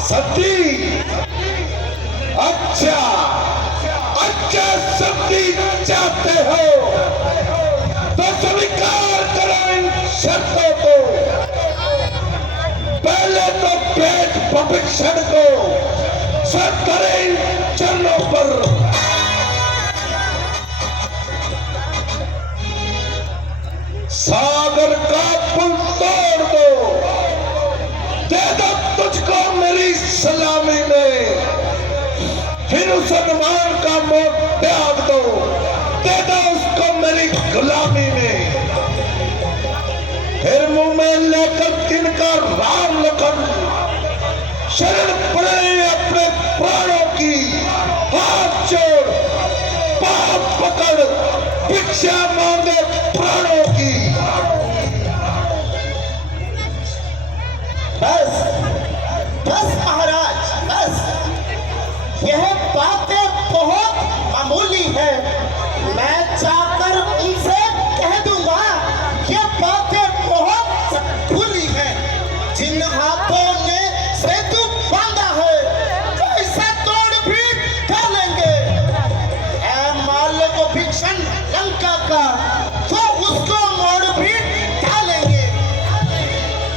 सती, अच्छा सती चाहते हो तो स्वीकार करो इन शर्तों को। पहले तो पेट भविष्य को सब करें इन चरणों पर। सागर का पुल तोड़ दो, दे दो तुझको मेरी सलामी में। फिर उस हनुमान का मोह त्याग दो, दे दो उसको मेरी गुलामी में। फिर मुंह में लेकर तिनका राम लखन शरण पड़े अपने प्राणों की। हाथ जोड़ पाप पकड़ भिक्षा मांगे प्राणों की। बस बस महाराज, बस। यह बातें बहुत मामूली है, मैं जाकर उनसे कह दूंगा। ये बातें बहुत सखूली है। जिन हाथों ने सेतु बांधा है तो इसे तोड़ भी डालेंगे। ऐ मालव भीषण लंका का तो उसको मोड़ भी डालेंगे।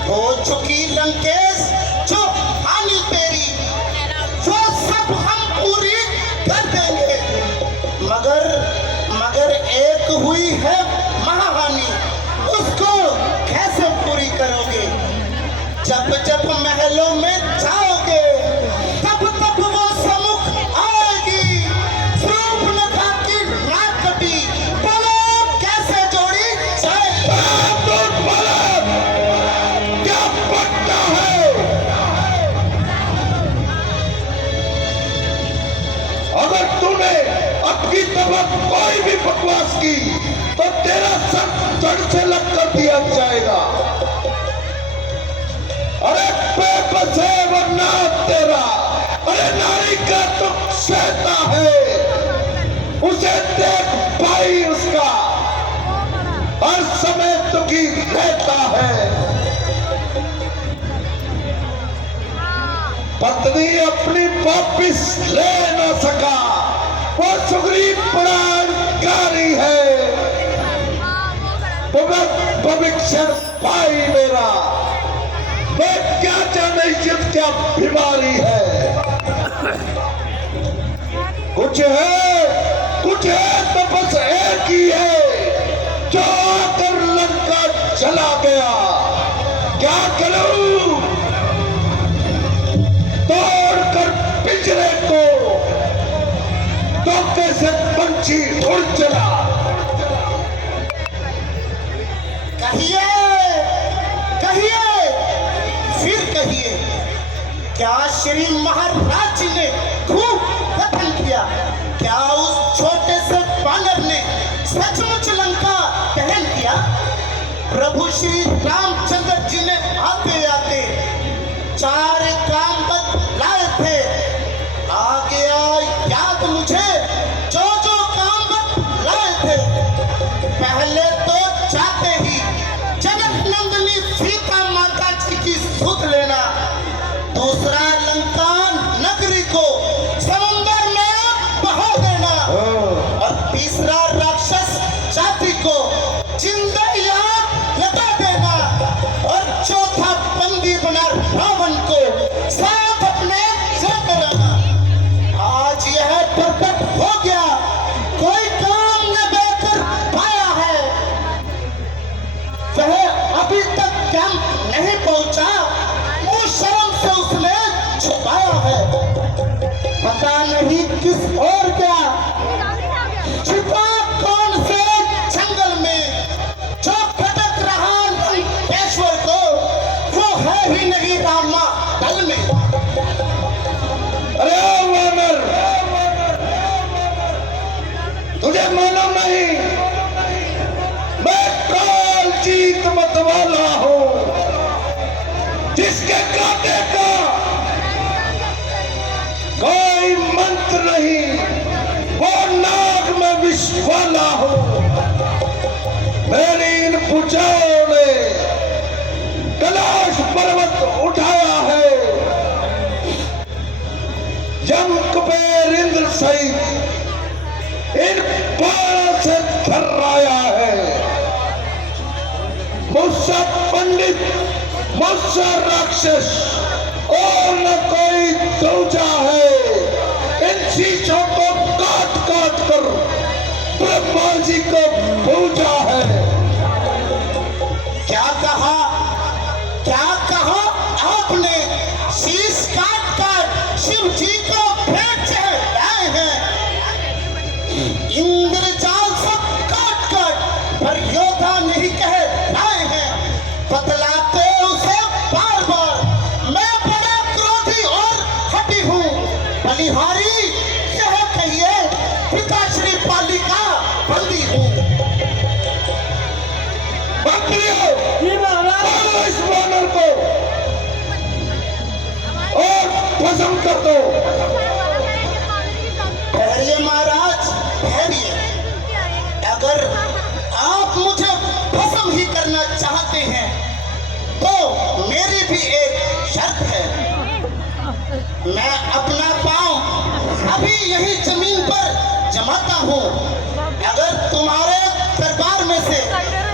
हो चुकी लंकेश जो हानि तेरी, वो सब हम पूरी कर देंगे। मगर महलों में जाओगे तब तब वो सम्मुख आएगी। शूर्पणखा की नाक कटी, बोलो कैसे जोड़ी जाए? क्या पटना है? अगर तूने अब की तरफ कोई भी बकवास की तो तेरा सर जड़ से लग कर दिया जाएगा। अरे बेबस है वरना तेरा। अरे नारी का तो सहता है, उसे देख भाई उसका हर समय दुखी रहता है। पत्नी अपनी वापिस ले न सका, वो सुग्रीव प्राणकारी है। भविष्य भाई मेरा, मैं क्या जाने ये क्या बीमारी है। कुछ है तो बस एक ही है जो आकर लंका चला गया। क्या करूं? तोड़कर पिंजरे को तो कैसे पंछी उड़ चला। कहिए कहिए फिर कहिए, क्या श्री महाराज जी ने खूब कथन किया? क्या उस छोटे से बानर ने सचमुच लंका दहन किया? प्रभु श्री रामचंद्र जी ने आते आते 4 काम बतलाए थे। आ गया याद मुझे जो जो काम बतलाए थे। पहले तो जाते ही जनक नंदिनी सीता माता जी की सुध लेना, दूसरा लंका नगरी को समुद्र में बहा देना, और तीसरा राक्षस जाति को जिंदा आग लगा देना, और चौथा बंदी बना रावण को साथ अपने साथ लाना। आज यह प्रकट हो गया, कोई काम न बेकर पाया है। वह अभी तक कैंप नहीं पहुंचा, मुंह शर्म से उसने छुपाया है। पता नहीं किस ओर गया, छिपा कौन से जंगल में। जो भटक रहा लंकेश्वर को, वो है ही नहीं रामा दल में। अरे वानर, तुझे मालूम नहीं मैं काल जीत मत वाला हूं, जिसके काटे का कोई मंत्र नहीं, वो नाग में विष वाला हूं। मेरी इन भुजाओं ने कैलाश पर्वत उठाया है, जम कुबेर इंद्र सहित इन बाणों से थर्राया है। मुझसे पंडित, मुझसे राक्षस और न कोई दूजा है। इन शीशों को काट काट कर ब्रह्मा जी को पूजा है। क्या कहा आपने? शीश काट काट शिव जी को भेंट चढ़ाए हैं। इंद्रजाल सब काट काट पर योद्धा नहीं कह लाए हैं। बतलाते उसे बार बार, मैं बड़ा क्रोधी और हठी हूँ। बलिहारी यह कहिए, पिताश्री पाली का बंदी हूँ। बकरियों, मारो इस वानर को और भस्म कर दो। ठहरिए महाराज, ठहरिए। अगर आप मुझे भस्म ही करना चाहते हैं तो मेरी भी एक शर्त है। मैं अपना पांव अभी यही जमीन पर जमाता हूँ। अगर तुम्हारे दरबार में से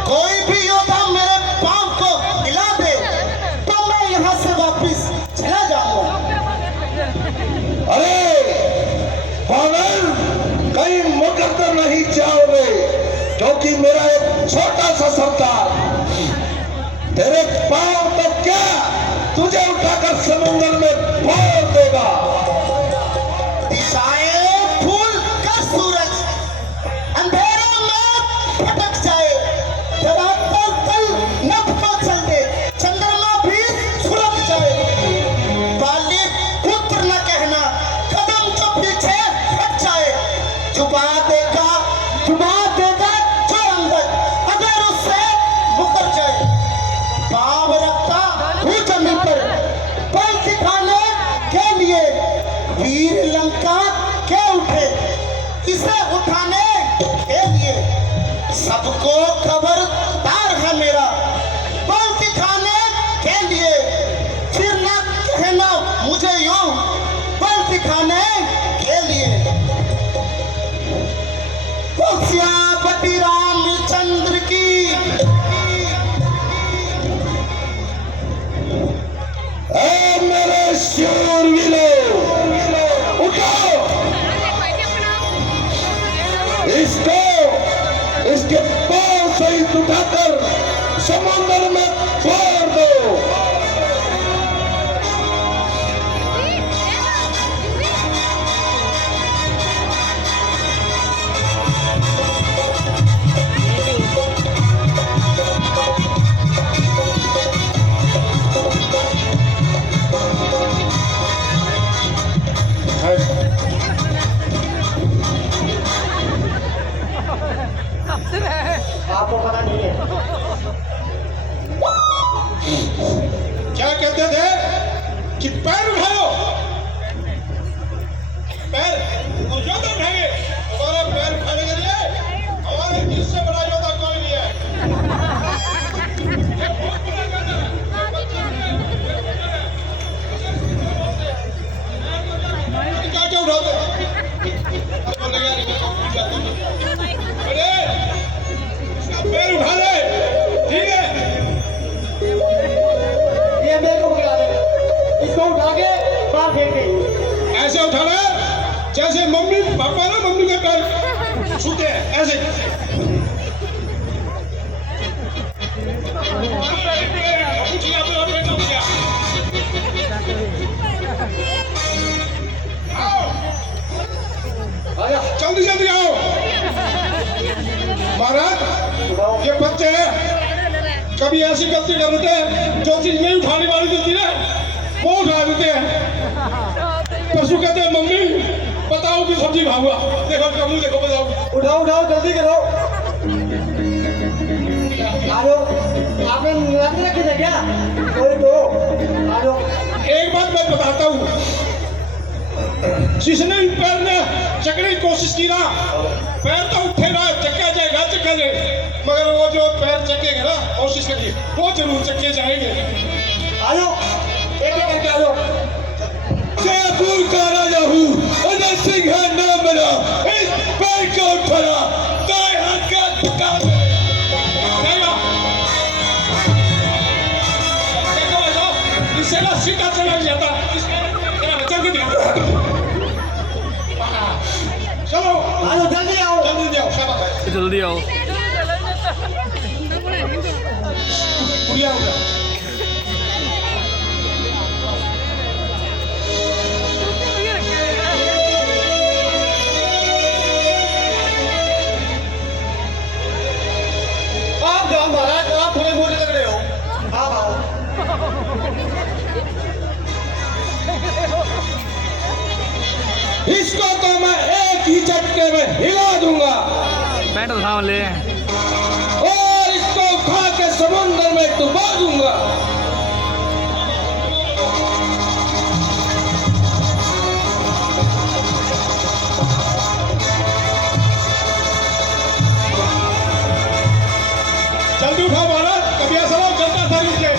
कोई भी योद्धा मेरे पांव को हिला दे तो मैं यहाँ से वापिस चला जाऊंगा। अरे वानर, कहीं मुकर तो नहीं जाओगे, क्योंकि मेरा एक छोटा सा सरदार तेरे पांव तो क्या तुझे उठाकर समुद्र में फोड़ देगा। दिशाएं फूल का सूरज अंधेरों में भटक जाए, धरातल तल नभ को चल दे, चंद्रमा भी छुड़क जाए। बाली पुत्र न कहना, कदम जो पीछे हट जाए। छुपा देगा जो अंदर, अगर उससे मुकर जाए। पाँव रखता हूँ जमीन पर बल दिखाने के लिए, वीर लंका के उठे इसे उठाने के लिए। सबको खबरदार है मेरा बल दिखाने के लिए, फिर न कहना मुझे यूं बल दिखाने के लिए। श्यापति रामचंद्र की ऐ मेरे शूरवीरों, उठाओ इसको, इसके पांव सहित उठाकर समुद्र में फोड़ दो। आपको पता नहीं है क्या कहते थे कि पैर उठाओ, पैर योद्धा उठाएंगे। हमारा पैर उठाने के लिए हमारे दिल से बड़ा योद्धा कोई नहीं है। क्या क्या उठाते अरे इसका पैर उठा ले, ठीक है? ये मेरे को बुला दे, इसको उठा के बाहर फेंक दे। ऐसे उठाना जैसे मम्मी पापा ना मम्मी के पैर छूते हैं, ऐसे। आओ, जल्दी जल्दी आओ। महाराज, ये बच्चे हैं, कभी ऐसी गलती कर देते हैं, जो चीज नहीं उठाने वाली होती है वो उठा देते हैं। पशु कहते हैं मम्मी बताओ कि सब्जी खाऊंगा, देखो उसका मुंह देखो, बताओ। उठाओ जल्दी करो। आलो, आपने नियंत्रण रखे थे क्या? कोई तो आलो। एक बात मैं बताता हूँ, जिसने इन पैर में चकने की कोशिश की ना, पैर तो उठेगा, चक्का जाएगा, चक्का जाएगा, मगर वो जो पैर चकेगा ना, कोशिश करिए, वो जरूर चक्के जाएंगे। आलो, एक करके आलो। जयपुर का राजा हूँ, अजय सिंह है नाम मेरा, इस पैर को उठाना, दाएं हाथ का झुका दे। जाएगा। देखो भाई साहब, इससे ना सीधा चला नहीं जाता, जल्दी दिखाओ। चलो आलो, जल्दी आओ। जल्दी आओ, शाबाश। जल्दी आओ। बुढ़िया हो जाओ। आप जाओ महाराज, आप थोड़े मोटे लग रहे हो। आप आओ। इसको तो मैं एक ही झटके में हिला दूंगा पैंट उठा ले। और इसको उठा के समुद्र में डुबा दूंगा। जल्दी उठाओ महाराज, कभी ऐसा ना हो जलता था नीचे।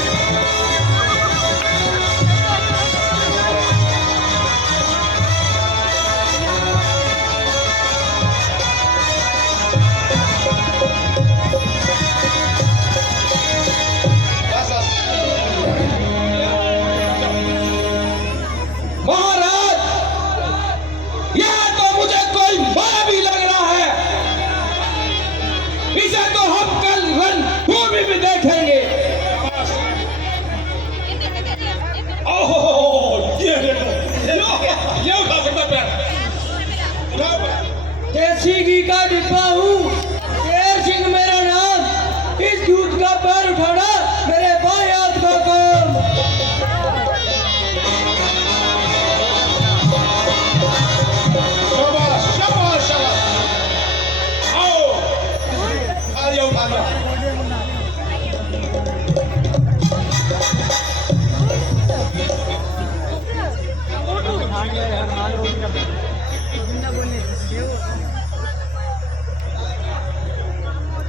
महाराज, यह तो मुझे कोई माया भी लग रहा है। इसे तो हम कल रणभूमि में देखेंगे। देसी घी का डिब्बा हूँ, शेर सिंह मेरा नाम। इस दूध का पैर उठाना मेरे बाएं हाथ का काम। शाबाश शाबाश शाबाश। आओ आ जाओ उठा लो।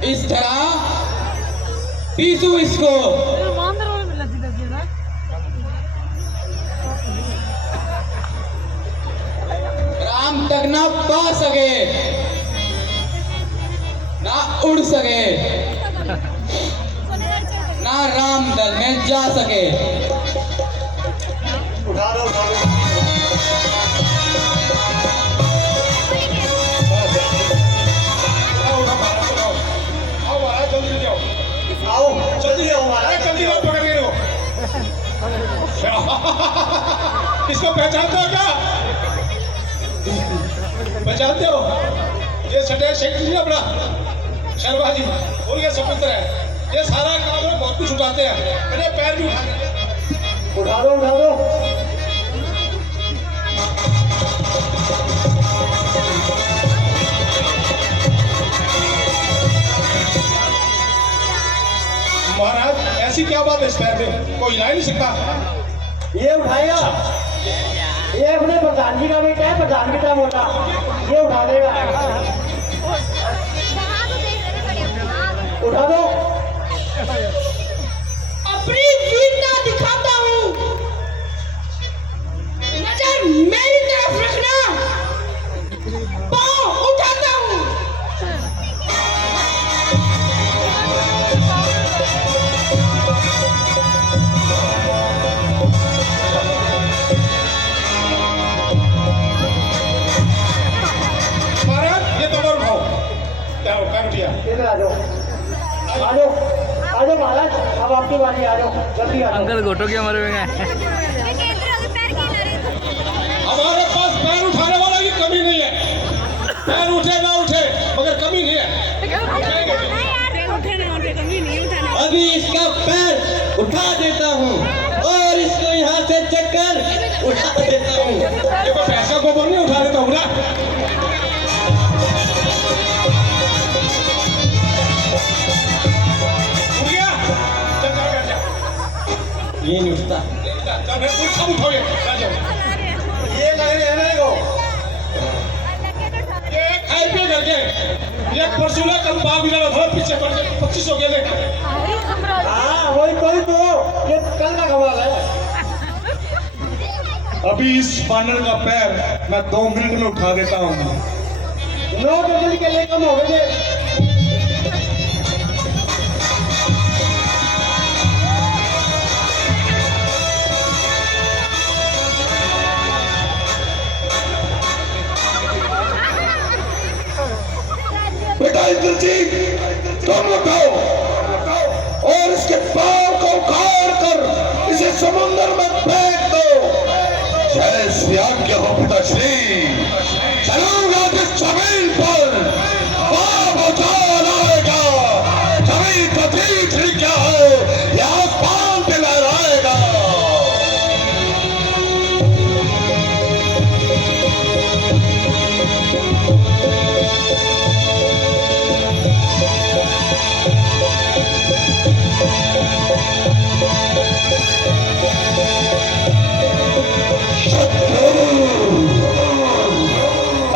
इस तरह पीसू इसको। राम तक ना पा सके, ना उड़ सके, ना राम दल में जा सके। उठा लो उठा लो। आओ महाराज आओ। आओ महाराज जल्दी आओ। आओ जल्दी आओ महाराज। जल्दी आओ पकड़ के लो। इसको पहचानते हो क्या? पहचानते हो? ये सटे शेख जी अपना शर्मा जी और ये सपुत्र है। ये सारा काम में बहुत कुछ उठाते हैं। मेरे पैर भी उठा दो उठा दो। महाराज ऐसी क्या बात है इस पैर में? कोई हिला ही नहीं सकता। ये उठाएगा, ये अपने प्रधान जी का बेटा है, प्रधान बेटा मोटा, ये उठा देगा। उठा दो। अपनी वीरता दिखाता हूँ, नजर मेरी तरफ रखना। पाँव उठाता हूँ। महाराज ये तलवार उठाओ। क्या हो क्या उठिया? इधर आ जाओ, आ जाओ, आ जाओ महाराज, अब आपकी बारी, आ जाओ जल्दी आ जाओ। अंकल घोटो क्या मरे हुए हैं? हमारे पास पैर उठाने वाला की कमी नहीं है। पैर उठे ना उठे मगर कमी नहीं है। अभी इसका पैर उठा देता हूँ और इसको यहाँ से चक्कर उठा देता हूँ। ये कोई पैसा को नहीं उठा देता हूँ ना। उठ गया? चल चल बैठ जा। ये नहीं उठता। चल फिर कुछ सब उठाओ ये। आ जाओ। ये लग रहे हैं ना को। ये खाई पे करके ये परसों ना कल बाग भी लगा था पीछे पड़ के 2500 के लेकर। हाँ वही कोई तो, ये कल का कमाल है। अभी इस बानर का पैर मैं 2 मिनट में उठा देता हूँ। 9 डजन के लिए कम हो गए। बेटा इंद्रजीत, तुम उठाओ और इसके पांव को उखाड़ कर इसे समुद्र में फेंक दो। जय श्री आज्ञा हो पिताश्री। चलूंगा जिस जमीन पर पाप उछाल आएगा, जमीन का ठीक ही क्या है, ये आसमान पे लहराएगा।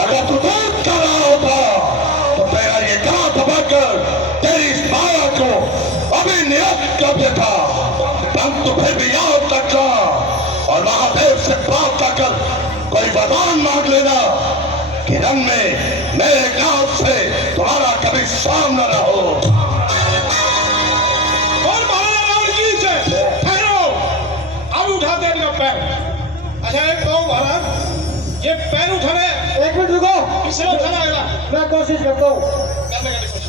अगर तू दूध का रहा होता तो तेरा ये गांव दबाकर तेरी इस माया को अभी नियत कर देता। परंतु फिर भी याद रखना और महादेव से प्रार्थना कर कोई वरदान मांग लेना कि रंग में मेरे गांव से तुम्हारा कभी सामना न हो। और महाराज रावण की जय। ठहरो, अब उठाते हैं इनका पैर। अच्छा एक कहूँ महाराज, ये पैर उठाने 1 मिनट रुको, किससे उठाना आएगा? मैं कोशिश करता हूँ। करने का कोशिश।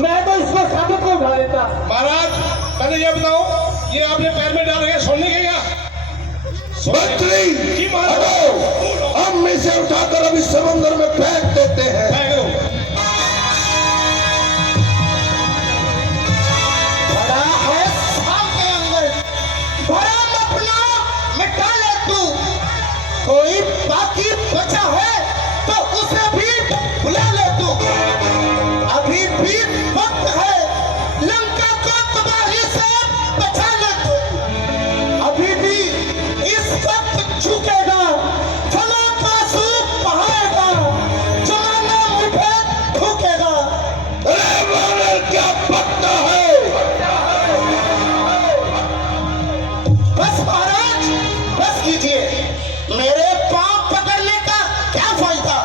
मैं तो इसको साबित को उठा देता। महाराज पहले ये बताओ ये आपने पैर में डाल के सोने के क्या मंत्री हटो, हम इसे उठाकर अभी समुद्र में फेंक देते हैं। फेंक दो। बड़ा है शाम के अंदर, बड़ा अपना मिटा ले तू। कोई बाकी बचा है तो उसे भी बुला ले तू। अभी भी वक्त है, लंका को तबाही से बचा ले तू। अभी भी इस वक्त झुकेगा, फलों का सूप बहाएगा, जमाना मुझे ठोकेगा। अरे वानर क्या पत्ता है? बस महाराज, बस कीजिए। मेरे पांव पकड़ने का क्या फायदा?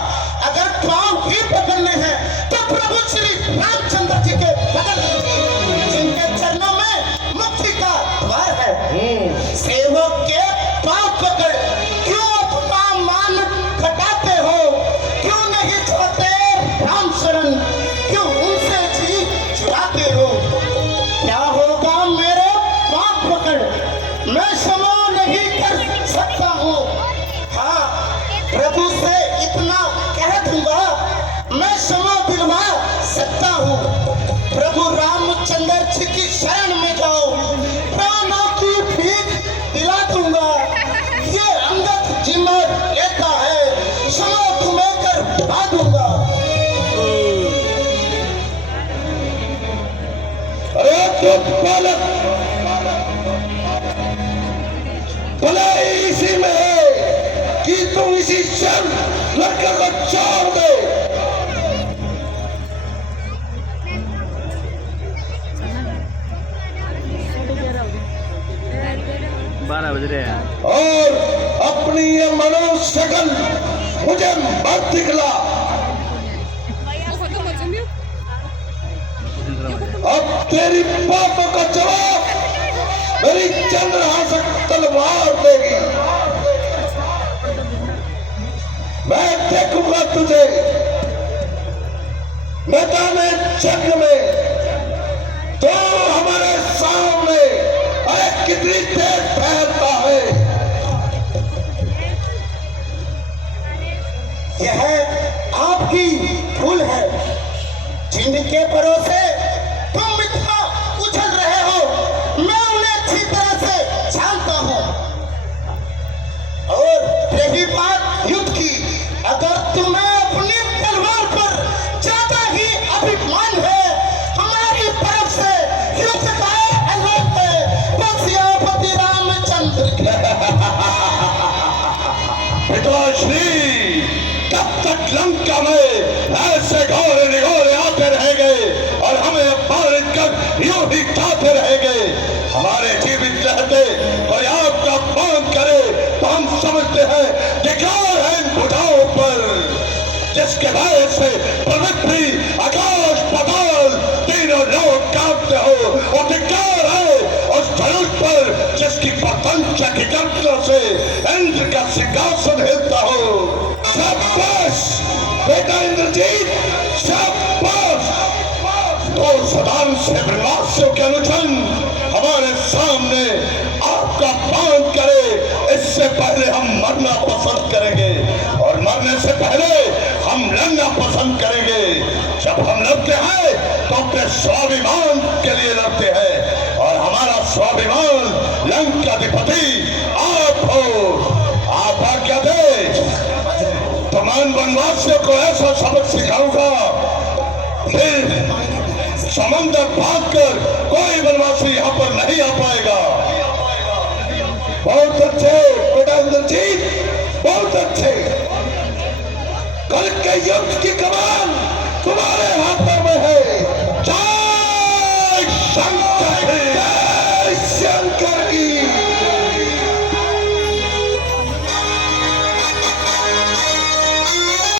अगर पांव ही पकड़ने हैं तो प्रभु श्री रामचंद्र जी के बदल लीजिए, जिनके चरणों में मुक्ति का द्वार है। सेवक के पांव पकड़ क्यों अपना मान घटाते हो? क्यों नहीं छोड़ते राम शरण? क्यों उनसे जी चुराते हो? क्या होगा मेरे पांव पकड़? मैं क्षमा नहीं कर सकता हूँ। हाँ, प्रभु से इतना कह दूंगा, मैं क्षमा दिलवा सकता हूँ। प्रभु रामचंद्र जी की शरण में जाओ, प्राणों की भीख दिला दूंगा। ये अंगद जिम्मा लेता है, क्षमा तुम्हें कर बता दूंगा। अरे तो बालक, भलाई इसी में है कि तुम इसी क्षण लड़के को छोड़ दे। 12 बज रहे हैं। और अपनी ये मनुष्य शक्ल मुझे मत दिखला। अब तेरी बातों का जवाब मेरी चंद्रहासक तलवार देगी। मैं देखूंगा तुझे मैदान जंग में, तो हमारे सामने अरे कितनी देर ठहरता है। यह आपकी भूल है, जिनके भरोसे तुम इतना उछल रहे हो, मैं उन्हें अच्छी तरह से जानता हूं। और रही बात युद्ध की, अगर तुम्हें अपनी तलवार पर ज्यादा ही अभिमान है, हमारी तरफ से युद्ध का ऐलान है। बस सियापति रामचंद्र के पिताश्री, कब तक लंका में ऐसे घोड़े निगोरे आते रहेंगे और हमें अपमानित कर यूं ही खाते रहेंगे? हमारे जीवित रहते कोई आपका अपमान करे तो हम समझते हैं धिक्कार है इन बुढ़ाओं पर, जिसके भय से पृथ्वी आकाश पाताल तीनों लोग कांपते हो। और धिक्कार है उस धनुष पर जिसकी प्रपंच की गर्जना से इंद्र का सिंहासन हिलता हो। शाबाश बेटा इंद्रजीत, शाबाश। तो सदान से वनवासियों के अनुजन हमारे सामने आपका अपमान करे, इससे पहले हम मरना पसंद करेंगे, और मरने से पहले हम लड़ना पसंद करेंगे। जब हम लड़ते हैं तो अपने स्वाभिमान के लिए लड़ते हैं, और हमारा स्वाभिमान लंकाधिपति आप हो। आप आज्ञा दे, तमाम वनवासियों को ऐसा सबक सिखाऊंगा, फिर समंदर भाग कर कोई वनवासी यहाँ पर नहीं आ पाएगा। बहुत अच्छे।